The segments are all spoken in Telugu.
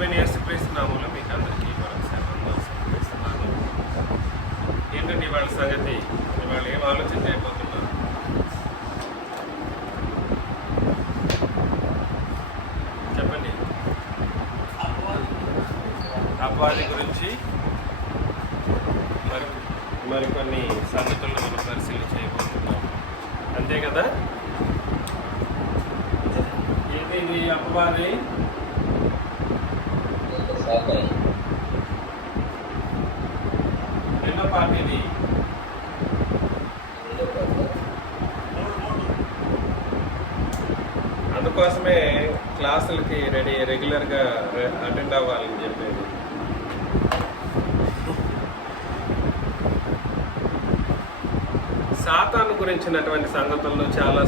ప్రభువైన యేసుక్రీస్తు నామములో మీకు అందరికీ మరొకసారి వందనాలు సమర్పిస్తున్నాను. ఏంటండి ఇవాళ సంగతి? ఇవాళ ఏం ఆలోచన చేయబోతున్నారు? చెప్పండి. అపవాది గురించి మరికొన్ని సంగతులను మనం పరిశీలన చేయబోతున్నాం. అంతే కదా? ఇది అపవాది ఎన్నో పార్టీ ఇది? అందుకోసమే క్లాసులకి రెగ్యులర్గా అటెండ్ అవ్వాలని చెప్పేది. సాతాను గురించినటువంటి సంగతులను చాలా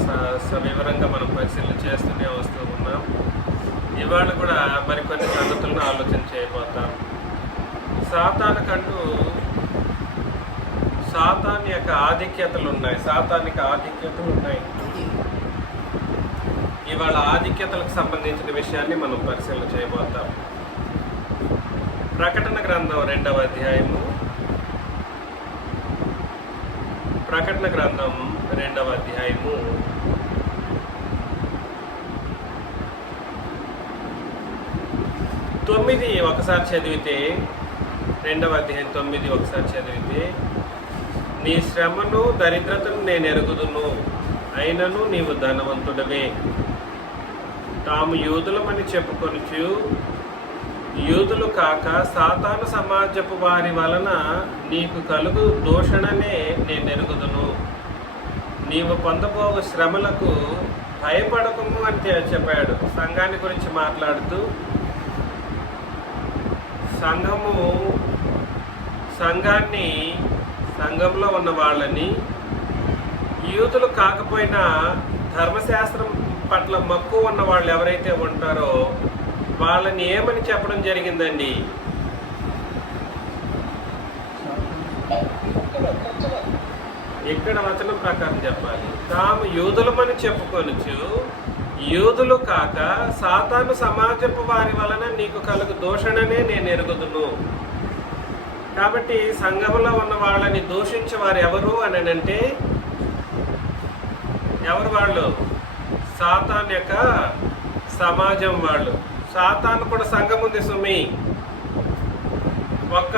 వివరంగా మనం పరిశీలన చేస్తూనే వస్తూ ఉన్నాం. ఇవాళ కూడా మరికొన్ని సంగతులను ఆలోచన చేయబోతాం. సాతాను యొక్క ఆధిక్యతలు ఉన్నాయి. సాతానిక ఆధిక్యతలు ఉన్నాయి. ఇవాళ ఆధిక్యతలకు సంబంధించిన విషయాన్ని మనం పరిశీలన చేయబోతాం. ప్రకటన గ్రంథం 2వ అధ్యాయము. ప్రకటన గ్రంథం 2వ అధ్యాయము 9 ఒకసారి చదివితే, 2వ అధ్యాయం 9 ఒకసారి చదివితే, నీ శ్రమను దరిద్రతను నేను ఎరుగుదును, అయినను నీవు ధనవంతుడవే. తాము యూదులమని చెప్పుకొనుచు యూదులు కాక సాతాను సమాజపు వారి వలన నీకు కలుగు దూషణనే నేను ఎరుగుదును. నీవు పొందబోవు శ్రమలకు భయపడకము అని చెప్పాడు. సంఘాన్ని గురించి మాట్లాడుతూ, సంఘంలో ఉన్న వాళ్ళని, యూదులు కాకపోయినా ధర్మశాస్త్రం పట్ల మక్కువ ఉన్న వాళ్ళు ఎవరైతే ఉంటారో వాళ్ళని ఏమని చెప్పడం జరిగిందండి? ఇక్కడ వచనం ప్రకారం చెప్పాలి. తాము యూదులమని చెప్పుకొనుచు యూదులు కాక సాతాను సమాజపు వారి వలన నీకు కలుగు దూషణనే నేను ఎరుగుదును. కాబట్టి సంఘంలో ఉన్న వాళ్ళని దూషించే వారు ఎవరు అని అంటే, ఎవరు వాళ్ళు? సాతాన్ యొక్క సమాజం వాళ్ళు. సాతాను కూడా సంఘం ఉంది సుమి. ఒక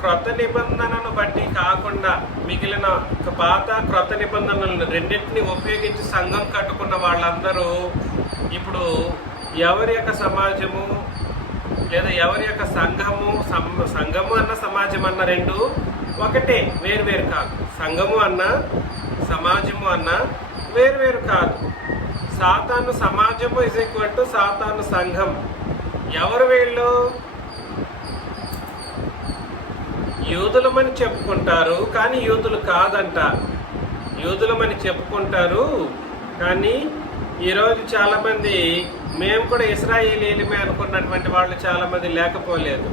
క్రొత్త నిబంధనను బట్టి కాకుండా మిగిలిన పాత క్రొత్త నిబంధనలను రెండింటిని ఉపయోగించి సంఘం కట్టుకున్న వాళ్ళందరూ ఇప్పుడు ఎవరి యొక్క సమాజము లేదా ఎవరి యొక్క సంఘము అన్న సమాజం అన్న రెండు ఒకటే, వేరు కాదు. సంఘము అన్న సమాజము అన్న వేరు కాదు. సాతాను సమాజము ఇజ్ ఈక్వల్ టు సాతాను సంఘం. ఎవరు వీళ్ళు? యూదులమని చెప్పుకుంటారు కానీ యూదులు కాదంట. యూదులమని చెప్పుకుంటారు కానీ ఈరోజు చాలామంది మేము కూడా ఇశ్రాయేలీలమే అనుకున్నటువంటి వాళ్ళు చాలామంది లేకపోలేదు.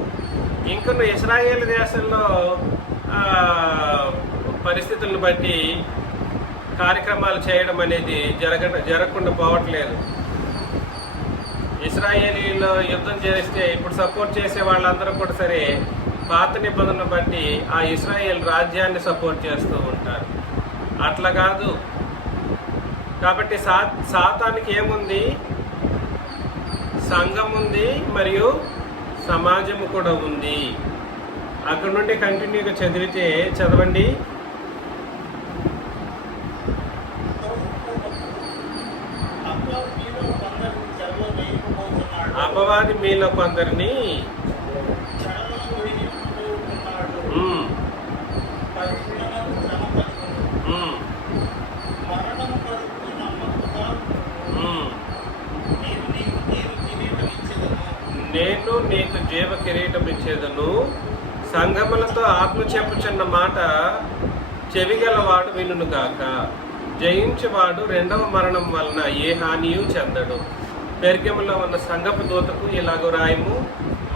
ఇంకొన్న ఇశ్రాయేల్ దేశంలో పరిస్థితులను బట్టి కార్యక్రమాలు చేయడం అనేది జరగకుండా పోవట్లేదు. ఇశ్రాయేలీలో యుద్ధం చేస్తే ఇప్పుడు సపోర్ట్ చేసే వాళ్ళందరూ కూడా సరే పాత నిబంధనను బట్టి ఆ ఇశ్రాయేల్ రాజ్యాన్ని సపోర్ట్ చేస్తూ ఉంటారు. అట్లా కాదు. కాబట్టి సాతానికి ఏముంది? సంఘం ఉంది మరియు సమాజము కూడా ఉంది. అక్కడ నుండి కంటిన్యూగా చదవండి. అపవాది మీలో కొందరిని నేను నీకు జీవ కిరీటం ఇచ్చేదను, సంఘములతో ఆత్మ చెప్పుచున్న మాట చెవిగలవాడు వినును గాక. జయించేవాడు రెండవ మరణం వలన ఏ హానియు చెందడు. పెర్గములో ఉన్న సంఘపు దూతకు ఇలాగ రాయము,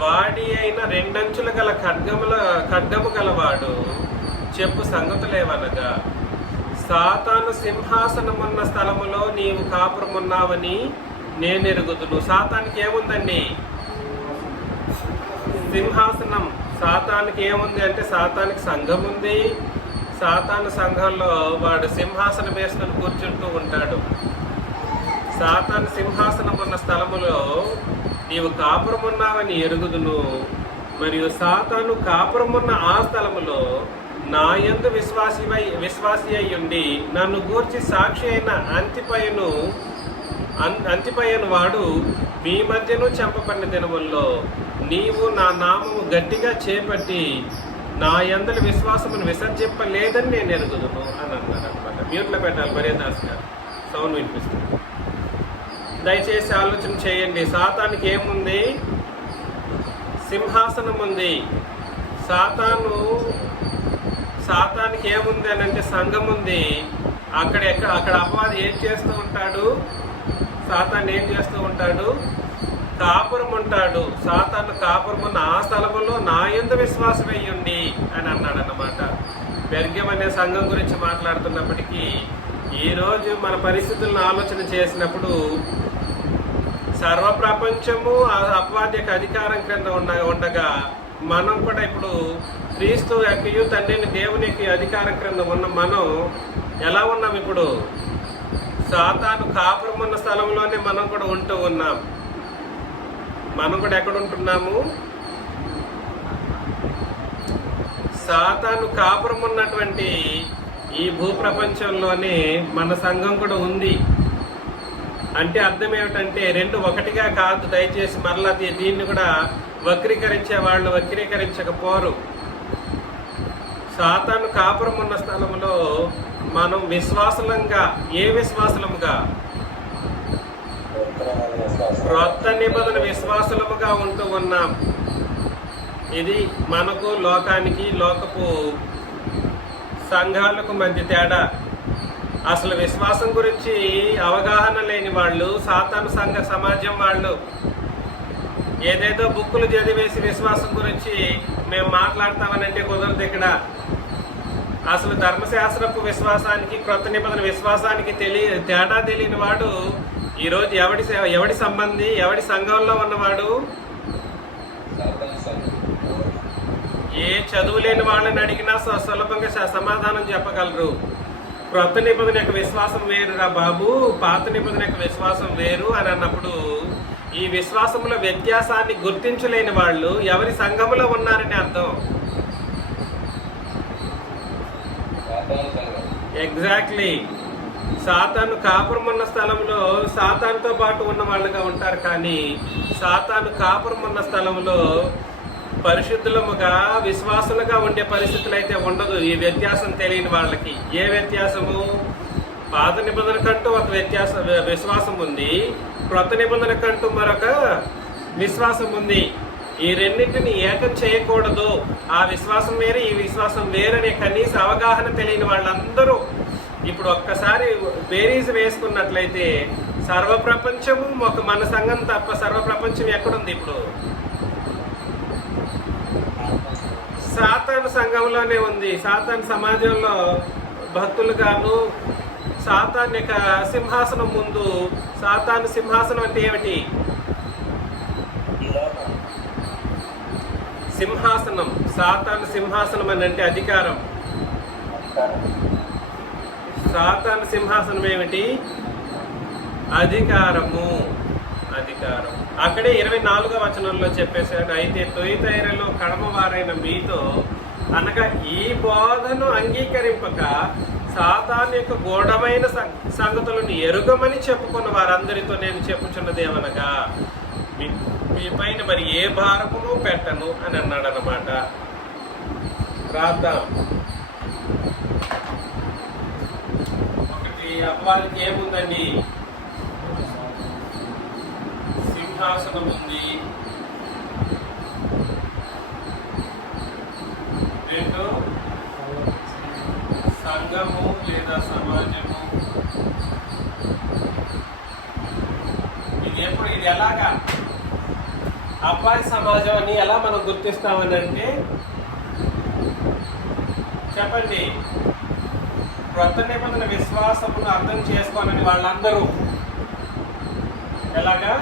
వాడి అయిన రెండంచులు గల ఖడ్గము గలవాడు చెప్పు సంగతులేవనగా, సాతాను సింహాసనమున్న స్థలములో నీవు కాపురమున్నావని నేను ఎరుగుదును. సాతానికి ఏముందండి? సింహాసనం సాతానికి ఏముంది అంటే సాతానికి సంఘం ఉంది. సాతాను సంఘంలో వాడు సింహాసనం వేసుకొని కూర్చుంటూ ఉంటాడు. సాతాను సింహాసనం ఉన్న స్థలములో నీవు కాపురమున్నావని ఎరుగుదును. మరియు సాతాను కాపురమున్న ఆ స్థలములో నా యందు విశ్వాసి అయి ఉండి నన్ను గూర్చి సాక్షి అయిన అంతిపయను వాడు మీ మధ్యను చంపబడిన దినముల్లో నీవు నా నామము గట్టిగా చేపట్టి నా యందలి విశ్వాసమును విసర్జింపలేదని నేను ఎరుగుదును అని అన్నాడు అనమాట. మ్యూట్లో పెట్టాలి మర్యాదాస్ గారు, సౌండ్ వినిపిస్తుంది. దయచేసి ఆలోచన చేయండి. సాతానికి ఏముంది? సింహాసనం ఉంది. సాతానికి ఏముంది అని అంటే సంఘం ఉంది. అక్కడ అపవాది ఏం చేస్తూ ఉంటాడు? సాతాను ఏం చేస్తూ ఉంటాడు? కాపురం ఉంటాడు. సాతాను కాపురం ఉన్న ఆ స్థలములో నా యందు విశ్వాసం అయ్యుండి అని అన్నాడు అన్నమాట. బెర్గెం అనే సంఘం గురించి మాట్లాడుతున్నప్పటికీ ఈరోజు మన పరిస్థితులను ఆలోచన చేసినప్పుడు సర్వప్రపంచము అపవాది యొక్క అధికారం క్రింద ఉండగా మనం కూడా ఇప్పుడు క్రీస్తు యొక్క తండ్రిని దేవుని యొక్క అధికారం క్రింద ఉన్న మనం ఎలా ఉన్నాం? ఇప్పుడు సాతాను కాపురం ఉన్న స్థలంలోనే మనం కూడా ఉంటూ ఉన్నాం. మనం కూడా ఎక్కడ ఉంటున్నాము? సాతాను కాపురం ఉన్నటువంటి ఈ భూప్రపంచంలోనే మన సంఘం కూడా ఉంది. అంటే అర్థం ఏమిటంటే రెండు ఒకటిగా కాదు. దయచేసి మరలా దీన్ని కూడా వక్రీకరించే వాళ్ళు వక్రీకరించకపోరు. సాతాను కాపురం ఉన్న స్థలంలో మనం విశ్వాసలంగా, ఏ విశ్వాసలముగా? క్రొత్త నిబంధన విశ్వాసలముగా ఉంటూ ఉన్నాం. ఇది మనకు లోకానికి, లోకపు సంఘాలకు మధ్య తేడా. అసలు విశ్వాసం గురించి అవగాహన లేని వాళ్ళు, సాతాను సంఘ సమాజం వాళ్ళు ఏదేదో బుక్కులు చదివేసి విశ్వాసం గురించి మేము మాట్లాడతామనంటే కుదరదు. ఇక్కడ అసలు ధర్మశాస్త్రపు విశ్వాసానికి, క్రొత్త నిబంధన విశ్వాసానికి తేడా తెలియని వాడు ఈరోజు ఎవడి సంబంధి, ఎవడి సంఘంలో ఉన్నవాడు? ఏ చదువు లేని వాళ్ళని అడిగినా సులభంగా సమాధానం చెప్పగలరు. క్రొత్త నిబంధన యొక్క విశ్వాసం వేరురా బాబు, పాత నిబంధన యొక్క విశ్వాసం వేరు అని అన్నప్పుడు ఈ విశ్వాసంలో వ్యత్యాసాన్ని గుర్తించలేని వాళ్ళు ఎవరి సంఘములో ఉన్నారని అర్థం. ఎగ్జాక్ట్లీ. సాతాను కాపురం ఉన్న స్థలంలో సాతానుతో పాటు ఉన్న వాళ్ళుగా ఉంటారు. కానీ సాతాను కాపురం ఉన్న స్థలంలో పరిశుద్ధులముగా, విశ్వాసులుగా ఉండే పరిస్థితులు అయితే ఉండదు. ఈ వ్యత్యాసం తెలియని వాళ్ళకి. ఏ వ్యత్యాసము? పాత నిబంధన కంటూ ఒక విశ్వాసం ఉంది, క్రొత్త నిబంధన కంటూ మరొక విశ్వాసం ఉంది. ఈ రెండింటిని ఏకం చేయకూడదు. ఆ విశ్వాసం వేరే, ఈ విశ్వాసం వేరనే కనీస అవగాహన తెలియని వాళ్ళందరూ ఇప్పుడు ఒక్కసారి బేరీజ్ వేసుకున్నట్లయితే సర్వప్రపంచము ఒక మన సంఘం తప్ప సర్వప్రపంచం ఎక్కడుంది? ఇప్పుడు సాతాను సంఘంలోనే ఉంది. సాతాను సమాజంలో భక్తులుగాను సాతాను యొక్క సింహాసనం ముందు. సాతాను సింహాసనం అంటే ఏమిటి? సింహాసనం. సాతాను సింహాసనం అని అంటే అధికారం. సాతాను సింహాసనం ఏమిటి? అధికారము. అధికారం. అక్కడే 24వ వచనంలో చెప్పేశాడు, అయితే తొయితైరలో కడమవారైన మీతో అనగా ఈ బోధను అంగీకరింపక సాతాను యొక్క గూఢమైన సంగతులను ఎరుగమని చెప్పుకున్న వారందరితో నేను చెప్పుచున్నది ఏమనగా మీ పైన మరి ఏ భారమును పెట్టను అని అన్నాడు అన్నమాట. రాద్దాం. ఒకటి అపవాదికి ఏముందండి? సింహాసనం ఉంది. రెండు, సంఘము లేదా సమాజము. ఇది ఎలాగా అబ్బాయి సమాజం అని ఎలా మనం గుర్తిస్తామని అంటే చెప్పండి. క్రొత్త నిబంధన విశ్వాసమును అర్థం చేసుకోనని వాళ్ళందరూ ఎలాగా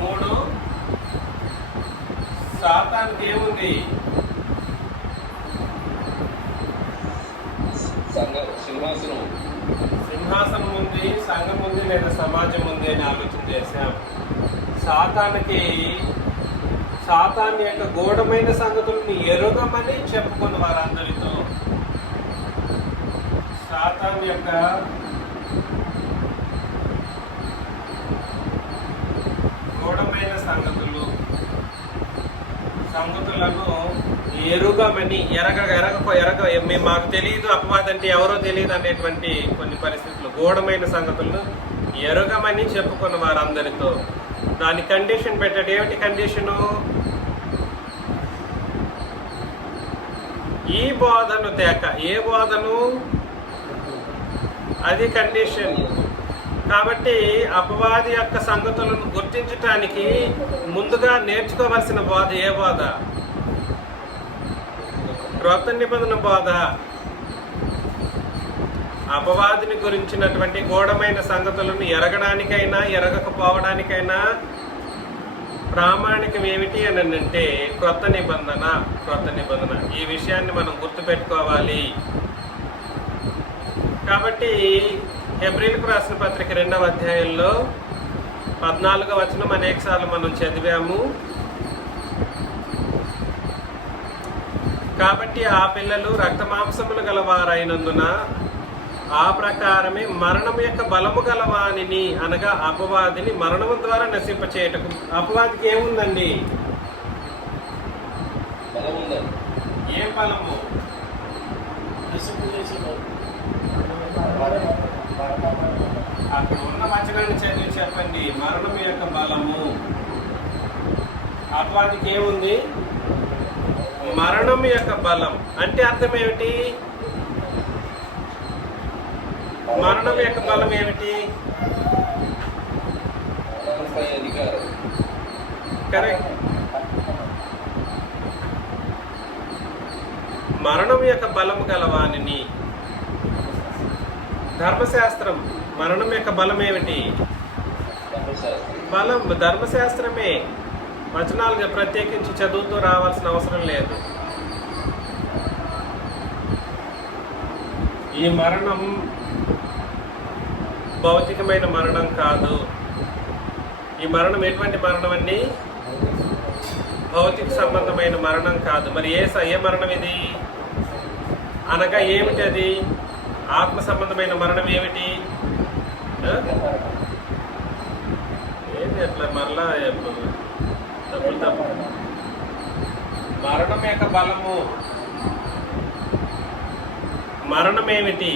మూడు, సాతానికి ఏముంది? సింహాసనం ఉంది, సంఘం ఉంది, లేదా సమాజం ఉంది అని ఆలోచన చేశాం. సాతాన్ యొక్క గూఢమైన సంగతులను ఎరుగమని చెప్పుకున్న వారందరితో, సాతాన్ యొక్క గూఢమైన సంగతులను ఎరుగమని, మేము మాకు తెలియదు, అపవాది అంటే ఎవరో తెలియదు అనేటువంటి కొన్ని పరిస్థితులు, గూఢమైన సంగతులను ఎరుగమని చెప్పుకున్న వారందరితో. దాని కండిషన్ పెట్టాడు. ఏమిటి కండిషను? ఈ బోధను తేక. ఏ బోధను? అది కండిషన్. కాబట్టి అపవాది యొక్క సంగతులను గుర్తించటానికి ముందుగా నేర్చుకోవలసిన బోధ ఏ బోధ? క్రొత్త నిబంధన బోధ. అపవాదిని గురించినటువంటి గూఢమైన సంగతులను ఎరగడానికైనా ఎరగకపోవడానికైనా ప్రామాణికం ఏమిటి అని అంటే క్రొత్త నిబంధన. ఈ విషయాన్ని మనం గుర్తుపెట్టుకోవాలి. కాబట్టి హెబ్రీలకు రాసిన పత్రిక 2వ అధ్యాయంలో 14వ వచనం అనేకసార్లు మనం చదివాము. కాబట్టి ఆ పిల్లలు రక్తమాంసములు గలవారైనందున ఆ ప్రకారమే మరణం యొక్క బలము గలవానిని, అనగా అపవాదిని మరణము ద్వారా నశింపచేయటకు. అపవాదికి ఏముందండి? ఏం బలము? అక్కడ ఉన్న వచనాన్ని చదివి చెప్పండి. మరణం యొక్క బలము. అపవాదికి ఏముంది? మరణం యొక్క బలం. అంటే అర్థం ఏమిటి? మరణం యొక్క బలం ఏమిటి? కరెక్ట్. మరణం యొక్క బలము గలవానిని. ధర్మశాస్త్రం. మరణం యొక్క బలం ఏమిటి? బలం ధర్మశాస్త్రమే. వచనాలుగా ప్రత్యేకించి చదువుతూ రావాల్సిన అవసరం లేదు. ఈ మరణం భౌతికమైన మరణం కాదు. ఈ మరణం ఎటువంటి మరణం అండి? భౌతిక సంబంధమైన మరణం కాదు. మరి ఏ మరణం ఇది? అనగా ఏమిటి అది? ఆత్మ సంబంధమైన మరణం ఏమిటి? ఏంటి అట్లా మరలా తప్పు. మరణం యొక్క బలము. మరణం ఏమిటి?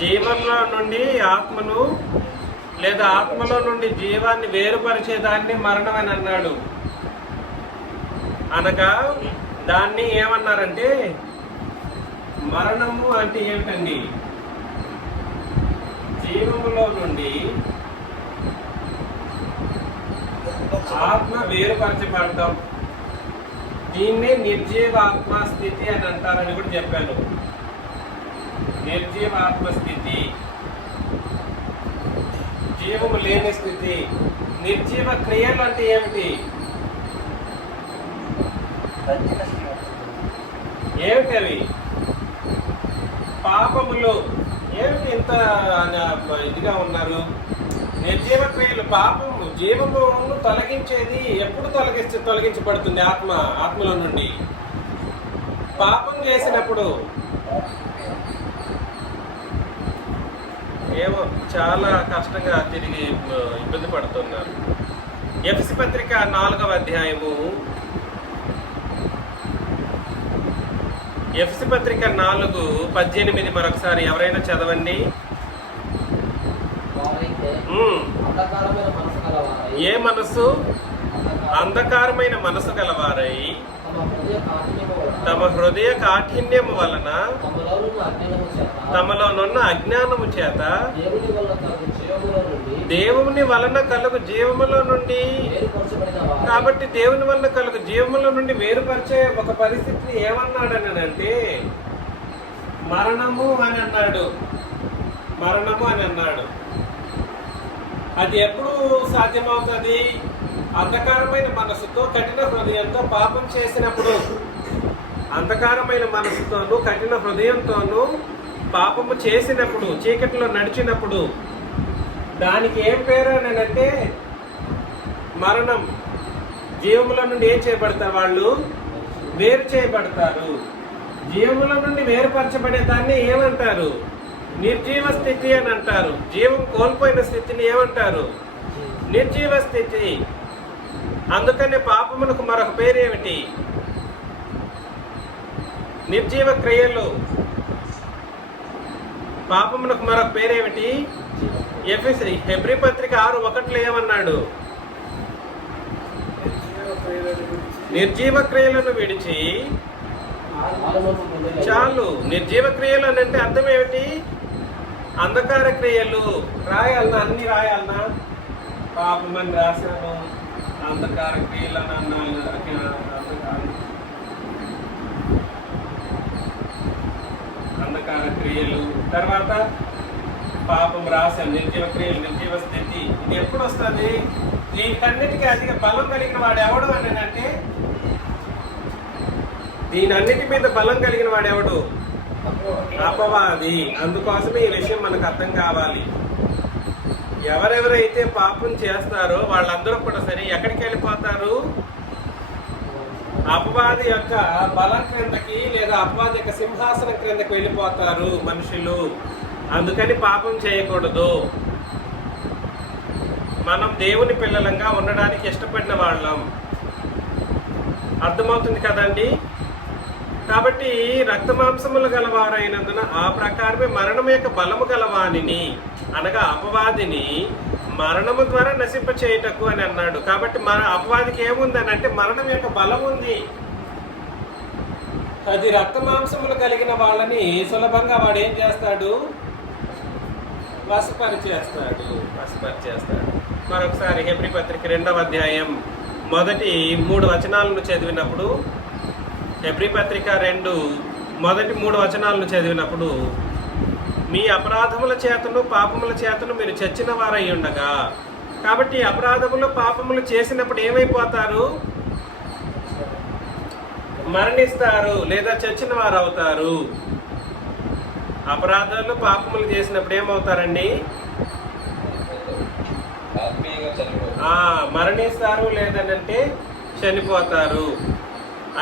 జీవంలో నుండి ఆత్మను లేదా ఆత్మలో నుండి జీవాన్ని వేరుపరిచేదాన్ని మరణం అని అన్నాడు. అనగా దాన్ని ఏమన్నారంటే, మరణము అంటే ఏమిటండి? జీవములో నుండి ఆత్మ వేరుపరచబడటం. దీన్నే నిర్జీవ ఆత్మస్థితి అని అంటారని కూడా చెప్పాను. నిర్జీవ ఆత్మస్థితి, జీవము లేని స్థితి. నిర్జీవ క్రియలు అంటే ఏమిటి? ఏమిటి అవి? పాపములు. ఏమిటి ఇంత ఇదిగా ఉన్నారు? నిర్జీవ క్రియలు. పాపము జీవమును తొలగించేది ఎప్పుడు తొలగించబడుతుంది? ఆత్మలో నుండి పాపం చేసినప్పుడు. ఏమో చాలా కష్టంగా తిరిగి ఇబ్బంది పడుతున్నారు. ఎఫెసీ పత్రిక 4వ అధ్యాయము. ఎఫెసీ పత్రిక 4:18 మరొకసారి ఎవరైనా చదవండి. ఏ మనసు? అంధకారమైన మనసు గలవారై తమ హృదయ కాఠిన్యము వలన తమలోనున్న అజ్ఞానము చేత దేవుని వలన కలుగు జీవములో నుండి, కాబట్టి దేవుని వలన కలుగు జీవములో నుండి వేరుపరిచే ఒక పరిస్థితిని ఏమన్నాడని అంటే మరణము అని అన్నాడు. మరణము అని అన్నాడు. అది ఎప్పుడు సాధ్యమవుతుంది? అంధకారమైన మనసుతో కఠిన హృదయంతో పాపం చేసినప్పుడు. అంధకారమైన మనసుతోనూ కఠిన హృదయంతోనూ పాపము చేసినప్పుడు, చీకటిలో నడిచినప్పుడు. దానికి ఏం పేరు అని అంటే మరణం. జీవముల నుండి ఏం చేయబడతారు? వాళ్ళు వేరు చేయబడతారు. జీవముల నుండి వేరుపరచబడే దాన్ని ఏమంటారు? నిర్జీవ స్థితి అని అంటారు. జీవం కోల్పోయిన స్థితిని ఏమంటారు? నిర్జీవ స్థితి. అందుకనే పాపమునకు మరొక పేరు ఏమిటి? నిర్జీవ క్రియలు. పాపమునకు మరొక పేరేమిటి? హెబ్రీ పత్రిక 6:1 ఏమన్నాడు? నిర్జీవ క్రియలను విడిచి చాలు. నిర్జీవ క్రియలు అని అంటే అర్థం ఏమిటి? అంధకార క్రియలు. రాయాలన్నా? అన్ని రాయాలన్నా? పాపమని రాశాను, అంధకార క్రియలు అని అన్నాను. అంధకార క్రియలు తర్వాత పాపం రాశాను, నిర్జీవ క్రియలు, నిర్జీవ స్థితి. ఇది ఎప్పుడు వస్తుంది? దీనికన్నిటికీ అధిక బలం కలిగిన వాడు ఎవడు అని అంటే, దీనన్నిటి మీద బలం కలిగిన వాడు ఎవడు? అపవాది. అందుకోసమే ఈ విషయం మనకు అర్థం కావాలి. ఎవరెవరైతే పాపం చేస్తారో వాళ్ళందరూ కూడా సరే ఎక్కడికి వెళ్ళిపోతారు? అపవాది యొక్క బలం క్రిందకి, లేదా అపవాది యొక్క సింహాసనం క్రిందకి వెళ్ళిపోతారు మనుషులు. అందుకని పాపం చేయకూడదు. మనం దేవుని పిల్లలంగా ఉండడానికి ఇష్టపడిన వాళ్ళం. అర్థమవుతుంది కదండి? కాబట్టి రక్తమాంసములు గలవారైనందున ఆ ప్రకారమే మరణం యొక్క బలము గలవానిని, అనగా అపవాదిని మరణము ద్వారా నశింప చేయుటకు అని అన్నాడు. కాబట్టి అపవాదికి ఏముంది అని అంటే మరణం యొక్క బలం ఉంది. అది రక్తమాంసములు కలిగిన వాళ్ళని సులభంగా వాడు ఏం చేస్తాడు? వశపరిచేస్తాడు. మరొకసారి హెబ్రీ పత్రిక 2వ అధ్యాయం మొదటి 3 వచనాలను చదివినప్పుడు, హెబ్రీ పత్రిక 2 మొదటి 3 వచనాలను చదివినప్పుడు, మీ అపరాధముల చేతను పాపముల చేతను మీరు చచ్చిన వారై ఉండగా, కాబట్టి అపరాధములు పాపములు చేసినప్పుడు ఏమైపోతారు? మరణిస్తారు లేదా చచ్చిన వారు అవుతారు. అపరాధాలు పాపములు చేసినప్పుడు ఏమవుతారండి? మరణిస్తారు, లేదనంటే చనిపోతారు.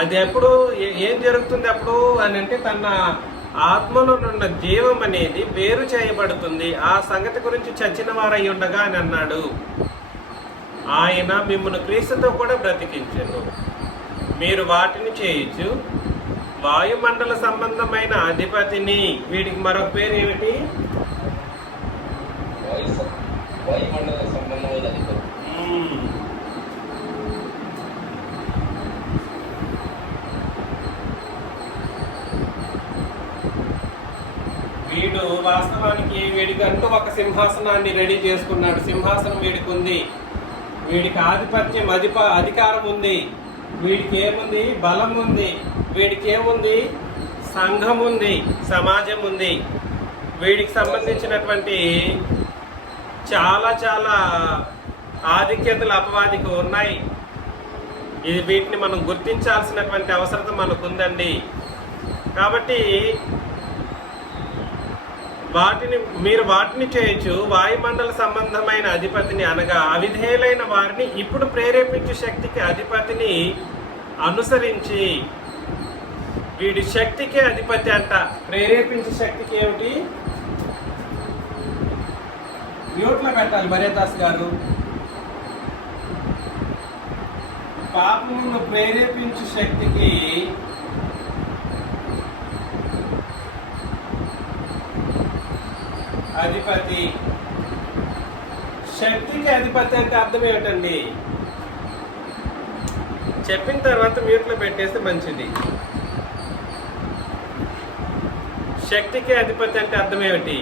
అది ఎప్పుడు ఏం జరుగుతుంది అప్పుడు అని అంటే తన ఆత్మలో ఉన్న జీవం అనేది వేరు చేయబడుతుంది. ఆ సంగతి గురించి చచ్చిన వారై ఉండగా అని అన్నాడు. ఆయన మిమ్మల్ని క్రీస్తుతో కూడా బ్రతికించెను. మీరు వాటిని చేయొచ్చు. వాయుమండల సంబంధమైన అధిపతిని. వీడికి మరొక పేరు ఏమిటి? వాయుమండల సంబంధమైన అధిపతి. వీడు వాస్తవానికి వీడికంటూ ఒక సింహాసనాన్ని రెడీ చేసుకున్నాడు. సింహాసనం వీడికి ఉంది. వీడికి ఆధిపత్యం, అధికారం ఉంది. వీడికి ఏముంది? బలం ఉంది. వీడికి ఏముంది? సంఘం ఉంది, సమాజం ఉంది. వీడికి సంబంధించినటువంటి చాలా చాలా ఆధిక్యతలు అపవాదికి ఉన్నాయి. వీటిని మనం గుర్తించాల్సినటువంటి అవసరం మనకు ఉందండి. కాబట్టి మీరు వాటిని చేయొచ్చు. వాయుమండల సంబంధమైన అధిపతిని, అనగా అవిధేయులైన వారిని ఇప్పుడు ప్రేరేపించే శక్తికి అధిపతిని అనుసరించి. వీడి శక్తికే అధిపతి అంట. ప్రేరేపించే శక్తికి ఏమిటి? మ్యూట్లో పెట్టాలి మరేదాస్ గారు. పాపమును ప్రేరేపించే శక్తికి అధిపతి. శక్తికి అధిపతి అంటే అర్థం ఏమిటండి? చెప్పిన తర్వాత మ్యూట్లో పెట్టేస్తే మంచిది. శక్తికి అధిపతి అంటే అర్థం ఏమిటి?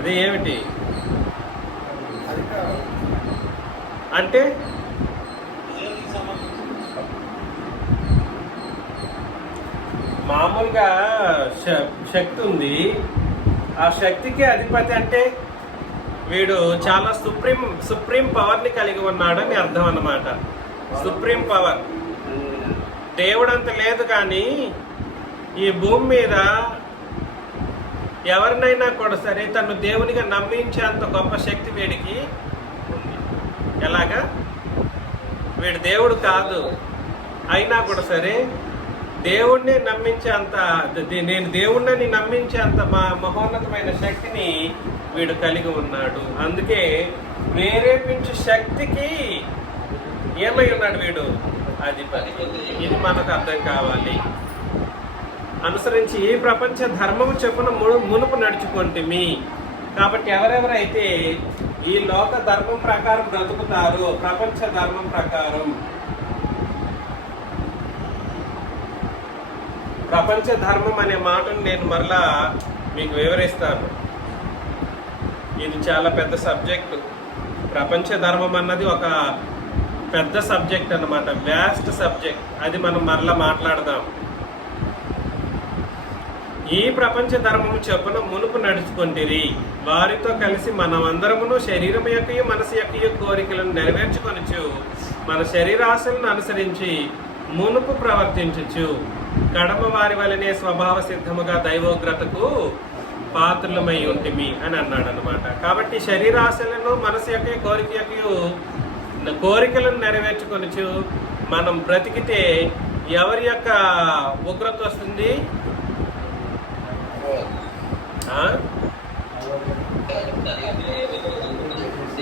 అది ఏమిటి అంటే? మామూలుగా శక్తి ఉంది, ఆ శక్తికి అధిపతి అంటే వీడు చాలా సుప్రీం పవర్ని కలిగి ఉన్నాడని అర్థం అన్నమాట. Supreme power. దేవుడు అంత లేదు, కానీ ఈ భూమి మీద ఎవరినైనా కూడా సరే తను దేవునిగా నమ్మించేంత గొప్ప శక్తి వీడికి ఉంది. ఎలాగా? వీడు దేవుడు కాదు, అయినా కూడా సరే దేవుణ్ణి నమ్మించేంత, నేను దేవుణ్ణి నమ్మించేంత మహోన్నతమైన శక్తిని వీడు కలిగి ఉన్నాడు. అందుకే ప్రేరేపించే శక్తికి ఏమై ఉన్నాడు వీడు? అధిపతి. ఇది మనకు అర్థం కావాలి. అనుసరించి ఈ ప్రపంచ ధర్మము చెప్పున మునుపు నడుచుకుంటుమి. కాబట్టి ఎవరెవరైతే ఈ లోక ధర్మం ప్రకారం బ్రతుకుతారో, ప్రపంచ ధర్మం ప్రకారం, ప్రపంచ ధర్మం అనే మాటను నేను మరలా మీకు వివరిస్తాను. ఇది చాలా పెద్ద సబ్జెక్టు. ప్రపంచ ధర్మం అన్నది ఒక పెద్ద సబ్జెక్ట్ అన్నమాట, వ్యాస్ట్ సబ్జెక్ట్. అది మనం మరలా మాట్లాడదాం. ఈ ప్రపంచ ధర్మము చెప్పున మునుపు నడుచుకుంటిరి, వారితో కలిసి మనమందరమును శరీరం యొక్క మనసు యొక్క కోరికలను నెరవేర్చుకొనుచు మన శరీరాశలను అనుసరించి మునుపు ప్రవర్తించచ్చు కడమ వారి వలనే స్వభావ సిద్ధముగా దైవోగ్రతకు పాత్రలమై ఉంటిమి అని అన్నాడు అనమాట. కాబట్టి శరీరాశలను మనసు యొక్క కోరికలను నెరవేర్చుకొనుచు మనం బ్రతికితే ఎవరి యొక్క ఉగ్రత వస్తుంది?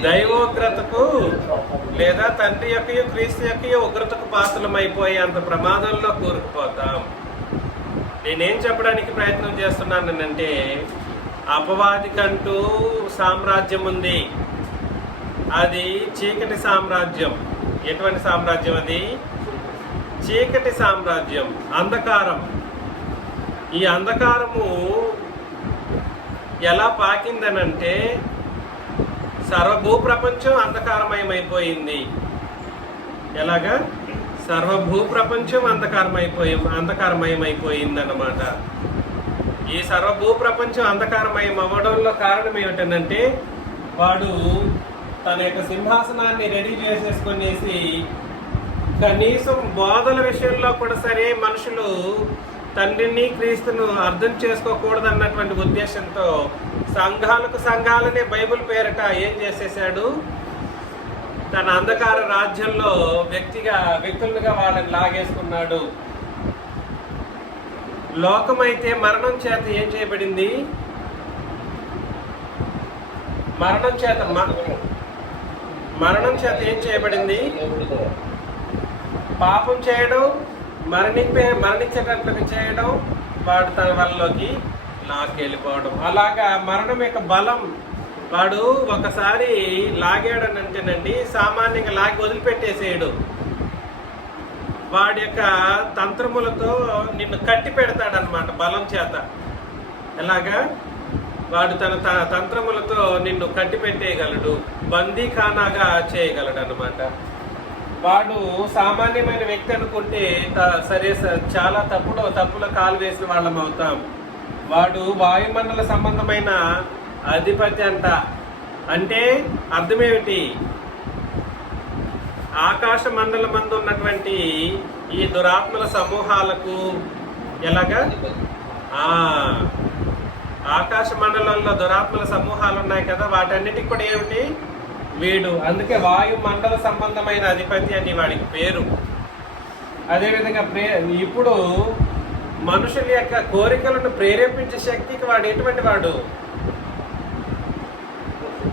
దైవోగ్రతకు లేదా తండ్రి యొక్క క్రీస్తు యొక్క ఉగ్రతకు పాత్రలమైపోయే అంత ప్రమాదంలో కూరుకుపోతాం. నేనేం చెప్పడానికి ప్రయత్నం చేస్తున్నానంటే, అపవాదికంటూ సామ్రాజ్యం ఉంది. అది చీకటి సామ్రాజ్యం. ఎటువంటి సామ్రాజ్యం అది? చీకటి సామ్రాజ్యం, అంధకారం. ఈ అంధకారము ఎలా పాకిందనంటే సర్వభూ ప్రపంచం అంధకారమయమైపోయింది. ఎలాగా? సర్వభూ ప్రపంచం అంధకారమయమైపోయింది అన్నమాట. ఈ సర్వభూ ప్రపంచం అంధకారమయం అవ్వడంలో కారణం ఏమిటంటే, వాడు తన యొక్క సింహాసనాన్ని రెడీ చేసేసుకునేసి కనీసం బోధల విషయంలో కూడా సరే మనుషులు తండ్రిని క్రీస్తును అర్థం చేసుకోకూడదన్నటువంటి ఉద్దేశంతో సంఘాలనే బైబిల్ పేరట ఏం చేసేసాడు? తన అంధకార రాజ్యంలో వ్యక్తులుగా వాళ్ళని లాగేసుకున్నాడు. లోకమైతే మరణం చేత ఏం చేయబడింది? మరణం చేత ఏం చేయబడింది? పాపం చేయడం, మరణించేటట్లుగా చేయడం, వాడు తన వాళ్ళలోకి లాక్కెళ్ళిపోవడం. అలాగా మరణం యొక్క బలం వాడు ఒకసారి లాగాడనంటేనండి, సామాన్యంగా లాగి వదిలిపెట్టేసేయడు. వాడి యొక్క తంత్రములతో నిన్ను కట్టి పెడతాడనమాట బలం చేత. ఎలాగా? వాడు తన తంత్రములతో నిన్ను కట్టి పెట్టేయగలడు, బందీఖానాగా చేయగలడు అనమాట. వాడు సామాన్యమైన వ్యక్తి అనుకుంటే సరే, చాలా తప్పుల కాలు వేసిన వాళ్ళం అవుతాం. వాడు వాయుమండల సంబంధమైన అధిపతి అంట. అంటే అర్థమేమిటి? ఆకాశ మండలం మందు ఉన్నటువంటి ఈ దురాత్మల సమూహాలకు ఎలాగా? ఆకాశ మండలంలో దురాత్మల సమూహాలు ఉన్నాయి కదా, వాటన్నిటికి కూడా ఏమిటి? వీడు. అందుకే వాయుమండల సంబంధమైన అధిపతి అని వాడికి పేరు. అదేవిధంగా ఇప్పుడు మనుషుల యొక్క కోరికలను ప్రేరేపించే శక్తికి వాడు ఎటువంటి వాడు?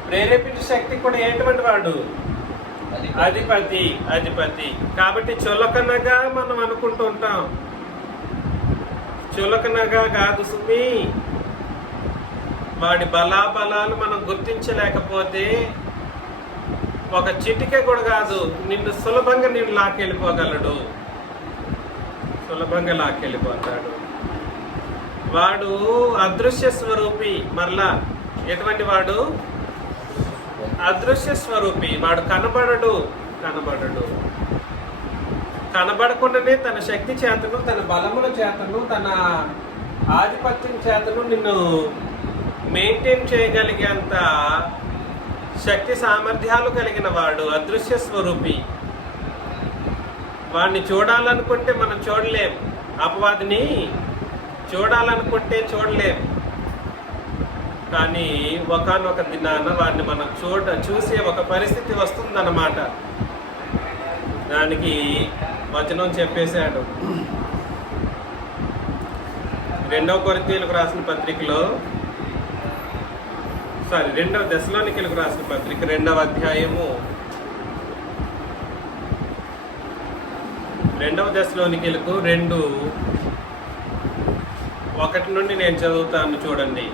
ప్రేరేపించే శక్తికి కూడా ఎటువంటి వాడు? అధిపతి. కాబట్టి చులకనగా మనం అనుకుంటూ ఉంటాం. చులకనగా కాదు సుమి. వాడి బలాబలాలు మనం గుర్తించలేకపోతే ఒక చిటికే కూడా కాదు, సులభంగా లాక్కెళ్ళిపోగలడు. సులభంగా లాక్కెళ్ళిపోతాడు. వాడు అదృశ్య స్వరూపి. మరలా ఎటువంటి వాడు? అదృశ్య స్వరూపి. వాడు కనబడడు. కనబడకుండానే తన శక్తి చేతను, తన బలముల చేతను, తన ఆధిపత్యం చేతను నిన్ను మెయింటైన్ చేయగలిగేంత శక్తి సామర్థ్యాలు కలిగిన వాడు అదృశ్య స్వరూపి. వాడిని చూడాలనుకుంటే మనం చూడలేం. అపవాదిని చూడాలనుకుంటే చూడలేం. కానీ ఒకానొక దినాన వాడిని మనం చూసే ఒక పరిస్థితి వస్తుందన్నమాట. దానికి వచనం చెప్పేశాడు. 2 కొరింథీయులకు రాసిన పత్రికలో 2 దశలోనికీయులకు రాసిన పత్రిక 2వ అధ్యాయము 2వ దశలోనికీయులకు 2:1 నుండి నేను చదువుతాను, చూడండి.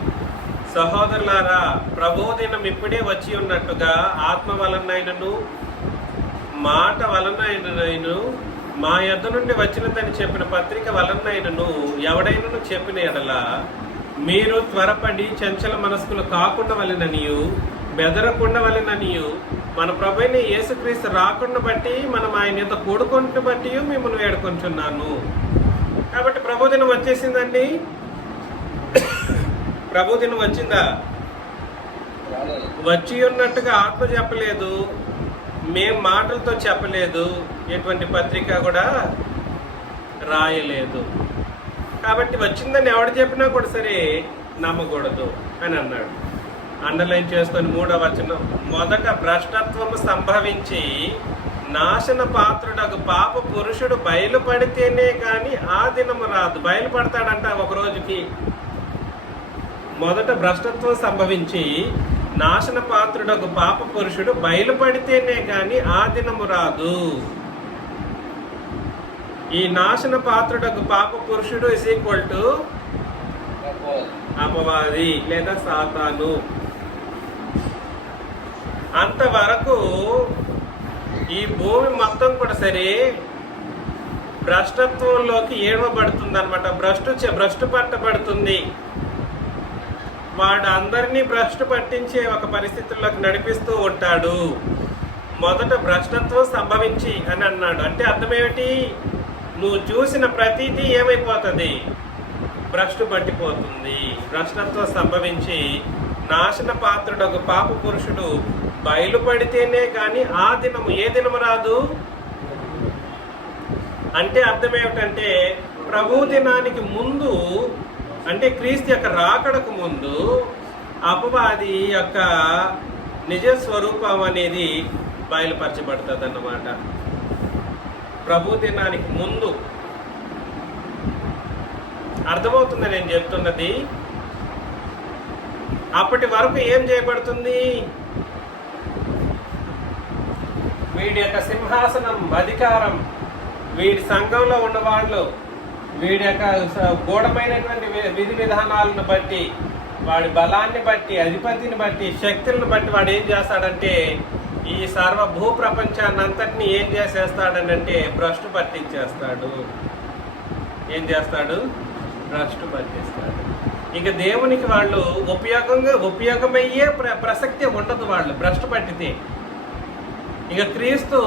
సహోదరులారా, ప్రబోధనం ఇప్పుడే వచ్చి ఉన్నట్టుగా ఆత్మ వలనైనను మాట వలనైనను మా యొద్ద నుండి వచ్చినదని చెప్పిన పత్రిక వలనైనను ఎవడైనను చెప్పిన ఎడల మీరు త్వరపడి చంచల మనస్కులు కాకుండా వలెననియు బెదరకుండా వలెననియు మన ప్రభువైన యేసుక్రీస్తు రాకుండా బట్టి మనం ఆయన యొక్క కూడుకుంటూ బట్టి మిమ్మల్ని వేడుకొంటున్నాను. కాబట్టి ప్రబోధనం వచ్చేసిందండి. ప్రబోధనం వచ్చిందా? వచ్చి ఉన్నట్టుగా ఆత్మ చెప్పలేదు, మేం మాటలతో చెప్పలేదు, ఎటువంటి పత్రిక కూడా రాయలేదు. కాబట్టి వచ్చిందని ఎవడు చెప్పినా కూడా సరే నమ్మకూడదు అని అన్నాడు. అండర్లైన్ చేసుకొని 3వ వచనం, మొదట భ్రష్టత్వము సంభవించి నాశన పాత్రుడకు పాప పురుషుడు బయలుపడితేనే కానీ ఆ దినము రాదు. బయలుపడతాడంట ఒక రోజుకి. మొదట భ్రష్టత్వం సంభవించి నాశన పాత్రుడకు పాప పురుషుడు బయలుపడితేనే కానీ ఆ దినము రాదు. ఈ నాశన పాత్రుడకు పాప పురుషుడు = అపవాది లేదా సాతాను. అంతవరకు ఈ భూమి మొత్తం కూడా సరే భ్రష్టత్వంలోకి ఏడవబడుతుంది అనమాట. భ్రష్టు పట్టబడుతుంది. వాడు అందరినీ భ్రష్టు పట్టించే ఒక పరిస్థితుల్లోకి నడిపిస్తూ ఉంటాడు. మొదట భ్రష్టత్వం సంభవించి అని అన్నాడు. అంటే అర్థం ఏమిటి? నువ్వు చూసిన ప్రతిదీ ఏమైపోతుంది? భ్రష్టు పట్టిపోతుంది. భ్రష్టత్వం సంభవించి నాశన పాత్రుడకు పాప పురుషుడు బయలుపడితేనే కానీ ఆ దినము ఏ దినము రాదు. అంటే అర్థం ఏమిటంటే ప్రభు దినానికి ముందు, అంటే క్రీస్తు యొక్క రాకడకు ముందు అపవాది యొక్క నిజ స్వరూపం అనేది బయలుపరచబడుతుంది అన్నమాట. ప్రభు దినానికి ముందు. అర్థమవుతుంది నేను చెప్తున్నది? అప్పటి వరకు ఏం చేయబడుతుంది? వీడి యొక్క సింహాసనం, అధికారం, వీడి సంఘంలో ఉన్న వాళ్ళు, వీడి యొక్క గూఢమైనటువంటి విధి విధానాలను బట్టి, వాడి బలాన్ని బట్టి, అధిపతిని బట్టి, శక్తులను బట్టి వాడు ఏం చేస్తాడంటే ఈ సర్వ భూ ప్రపంచాన్ని అంతటినీ ఏం చేసేస్తాడనంటే భ్రష్టు పట్టించేస్తాడు. ఏం చేస్తాడు? భ్రష్టు పట్టిస్తాడు. ఇక దేవునికి వాళ్ళు ఉపయోగమయ్యే ప్రసక్తి ఉండదు. వాళ్ళు భ్రష్టు పట్టితే ఇక క్రీస్తు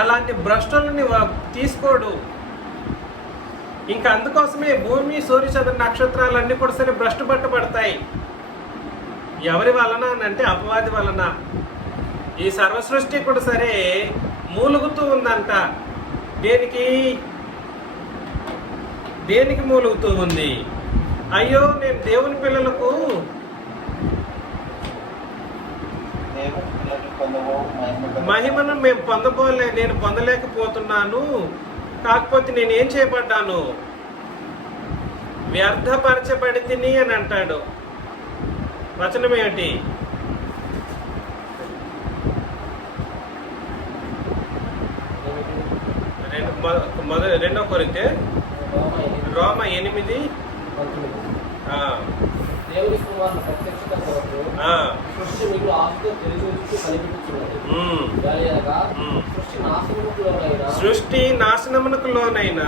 అలాంటి భ్రష్టులని తీసుకోడు. ఇంకా అందుకోసమే భూమి, సూర్య, చంద్ర, నక్షత్రాలన్నీ కూడా సరే భ్రష్టు పట్టబడతాయి. ఎవరి వలన అంటే అపవాది వలన. ఈ సర్వ సృష్టి కూడా సరే మూలుగుతూ ఉందంట. దేనికి మూలుగుతూ ఉంది? అయ్యో, నేను దేవుని పిల్లలకు మహిమను నేను పొందలేకపోతున్నాను. కాకపోతే నేనేం చేయబడ్డాను? వ్యర్థపరచబడి తిని అని అంటాడు. వచనం ఏమిటి? రెండవ కొరింథీ రోమ 8. దేవుని కుమారుని ప్రత్యక్షత కొరకు సృష్టి మీకు ఆస్తితో తెలిసి కనిపించున్నది. సృష్టి నాశనమునకు లోనైన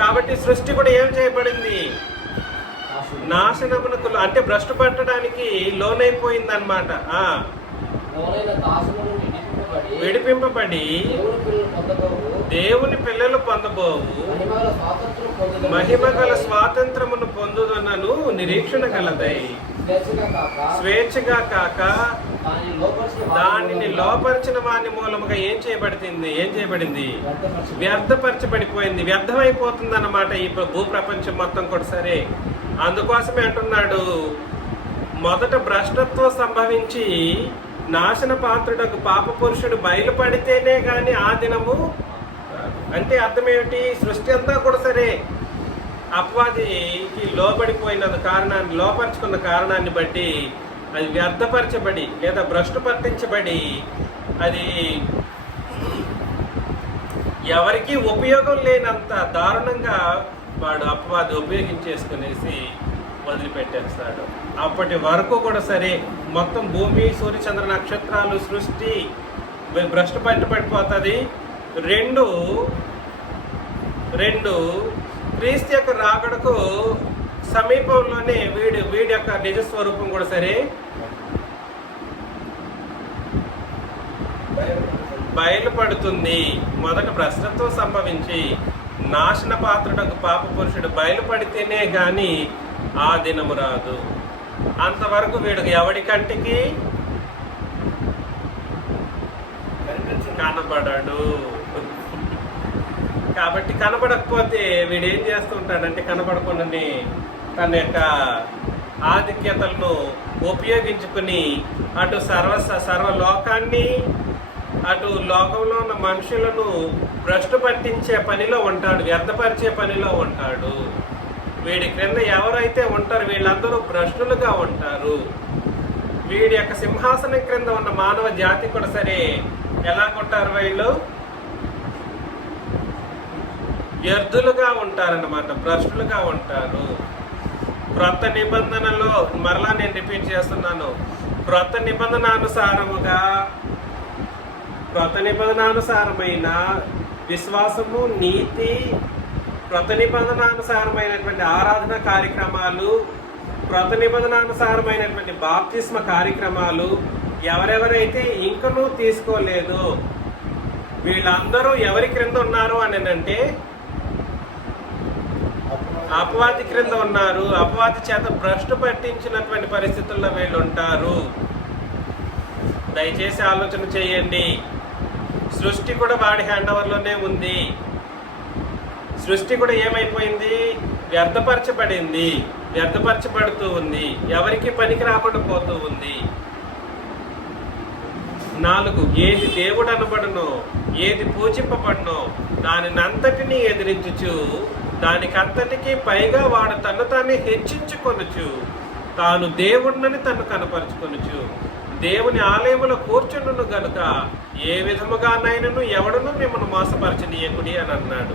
కాబట్టి సృష్టి కూడా ఏం చేయబడింది? నాశనమునకు అంటే భ్రష్టు పట్టడానికి లోనైపోయింది అనమాట. ఎవరైనా దాసుల నుండి విడిపింపబడి దేవుని పిల్లలు పొందబోవు మహిమగల స్వాతంత్రమును పొందుదనను నిరీక్షణ గలదై స్వేచ్ఛగా కాక దానిని లోపరిచిన వాని మూలముగా ఏం చేయబడింది వ్యర్థపరచబడిపోయింది, వ్యర్థమైపోతుంది అన్నమాట ఈ భూప్రపంచం మొత్తం కూడా. సరే, అందుకోసమే అంటున్నాడు, మొదట భ్రష్టత్వం సంభవించి నాశన పాత్రుడకు పాప పురుషుడు బయలుపడితేనే గాని ఆ దినము. అంటే అర్థం ఏమిటి? సృష్టి అంతా కూడా సరే అపవాదికి లోబడిపోయిన కారణాన్ని, లోపరుచుకున్న కారణాన్ని బట్టి అది వ్యర్థపరచబడి లేదా భ్రష్టు పట్టించబడి అది ఎవరికి ఉపయోగం లేనంత దారుణంగా వాడు అపవాది ఉపయోగించేసుకునేసి వదిలిపెట్టేస్తాడు. అప్పటి వరకు కూడా సరే మొత్తం భూమి, సూర్య, చంద్ర, నక్షత్రాలు సృష్టి భ్రష్టు పట్టిపోతుంది. రెండు క్రీస్తు యొక్క రాకడకు సమీపంలోనే వీడి యొక్క నిజస్వరూపం కూడా సరే బయలుపడుతుంది. మొదట భ్రష్టత్వం సంభవించి నాశన పాత్రుడకు పాప పురుషుడు బయలుపడితేనే గాని ఆ దినము రాదు. అంతవరకు వీడికి ఎవడి కంటికి కనబడడు. కాబట్టి కనబడకపోతే వీడు ఏం చేస్తుంటాడంటే కనబడకుండానే తన యొక్క ఆధిక్యతలను ఉపయోగించుకుని అటు సర్వలోకాన్ని అటు లోకంలో ఉన్న మనుషులను భ్రష్టు పట్టించే పనిలో ఉంటాడు, వ్యర్థపరిచే పనిలో ఉంటాడు. వీడి క్రింద ఎవరైతే ఉంటారో వీళ్ళందరూ భ్రష్టులుగా ఉంటారు. వీడి యొక్క సింహాసనం క్రింద ఉన్న మానవ జాతి కూడా సరే ఎలాగుంటారు? వీళ్ళు వ్యర్థులుగా ఉంటారన్నమాట, భ్రష్టులుగా ఉంటారు. క్రొత్త నిబంధనలో మరలా నేను రిపీట్ చేస్తున్నాను, క్రొత్త నిబంధనానుసారమైన విశ్వాసము, నీతి, క్రొత్త నిబంధనానుసారమైనటువంటి ఆరాధన కార్యక్రమాలు, క్రొత్త నిబంధనానుసారమైనటువంటి బాప్తిస్మ కార్యక్రమాలు ఎవరెవరైతే ఇంకనూ తీసుకోలేదు వీళ్ళందరూ ఎవరి క్రింద ఉన్నారు అని అంటే అపవాది క్రింద ఉన్నారు. అపవాది చేత భ్రష్టు పట్టించినటువంటి పరిస్థితుల్లో వీళ్ళు ఉంటారు. దయచేసి ఆలోచన చేయండి. సృష్టి కూడా వాడి హ్యాండ్ ఓవర్లోనే ఉంది. సృష్టి కూడా ఏమైపోయింది? వ్యర్థపరచబడుతూ ఉంది, ఎవరికి పనికి రాకుండా పోతూ ఉంది. 4 ఏది దేవుడు అనబడునో, ఏది పూజింపబడునో దానిని అంతటినీ ఎదిరించుచు దానికంతటికీ పైగా వాడు తను తానే హెచ్చించుకొనుచు తాను దేవుడినని తను కనపరుచుకొనుచు దేవుని ఆలయములో కూర్చుండును గనుక ఏ విధముగానైనను ఎవడును మిమ్మల్ని మోసపరచనీయకుడి అని అన్నాడు.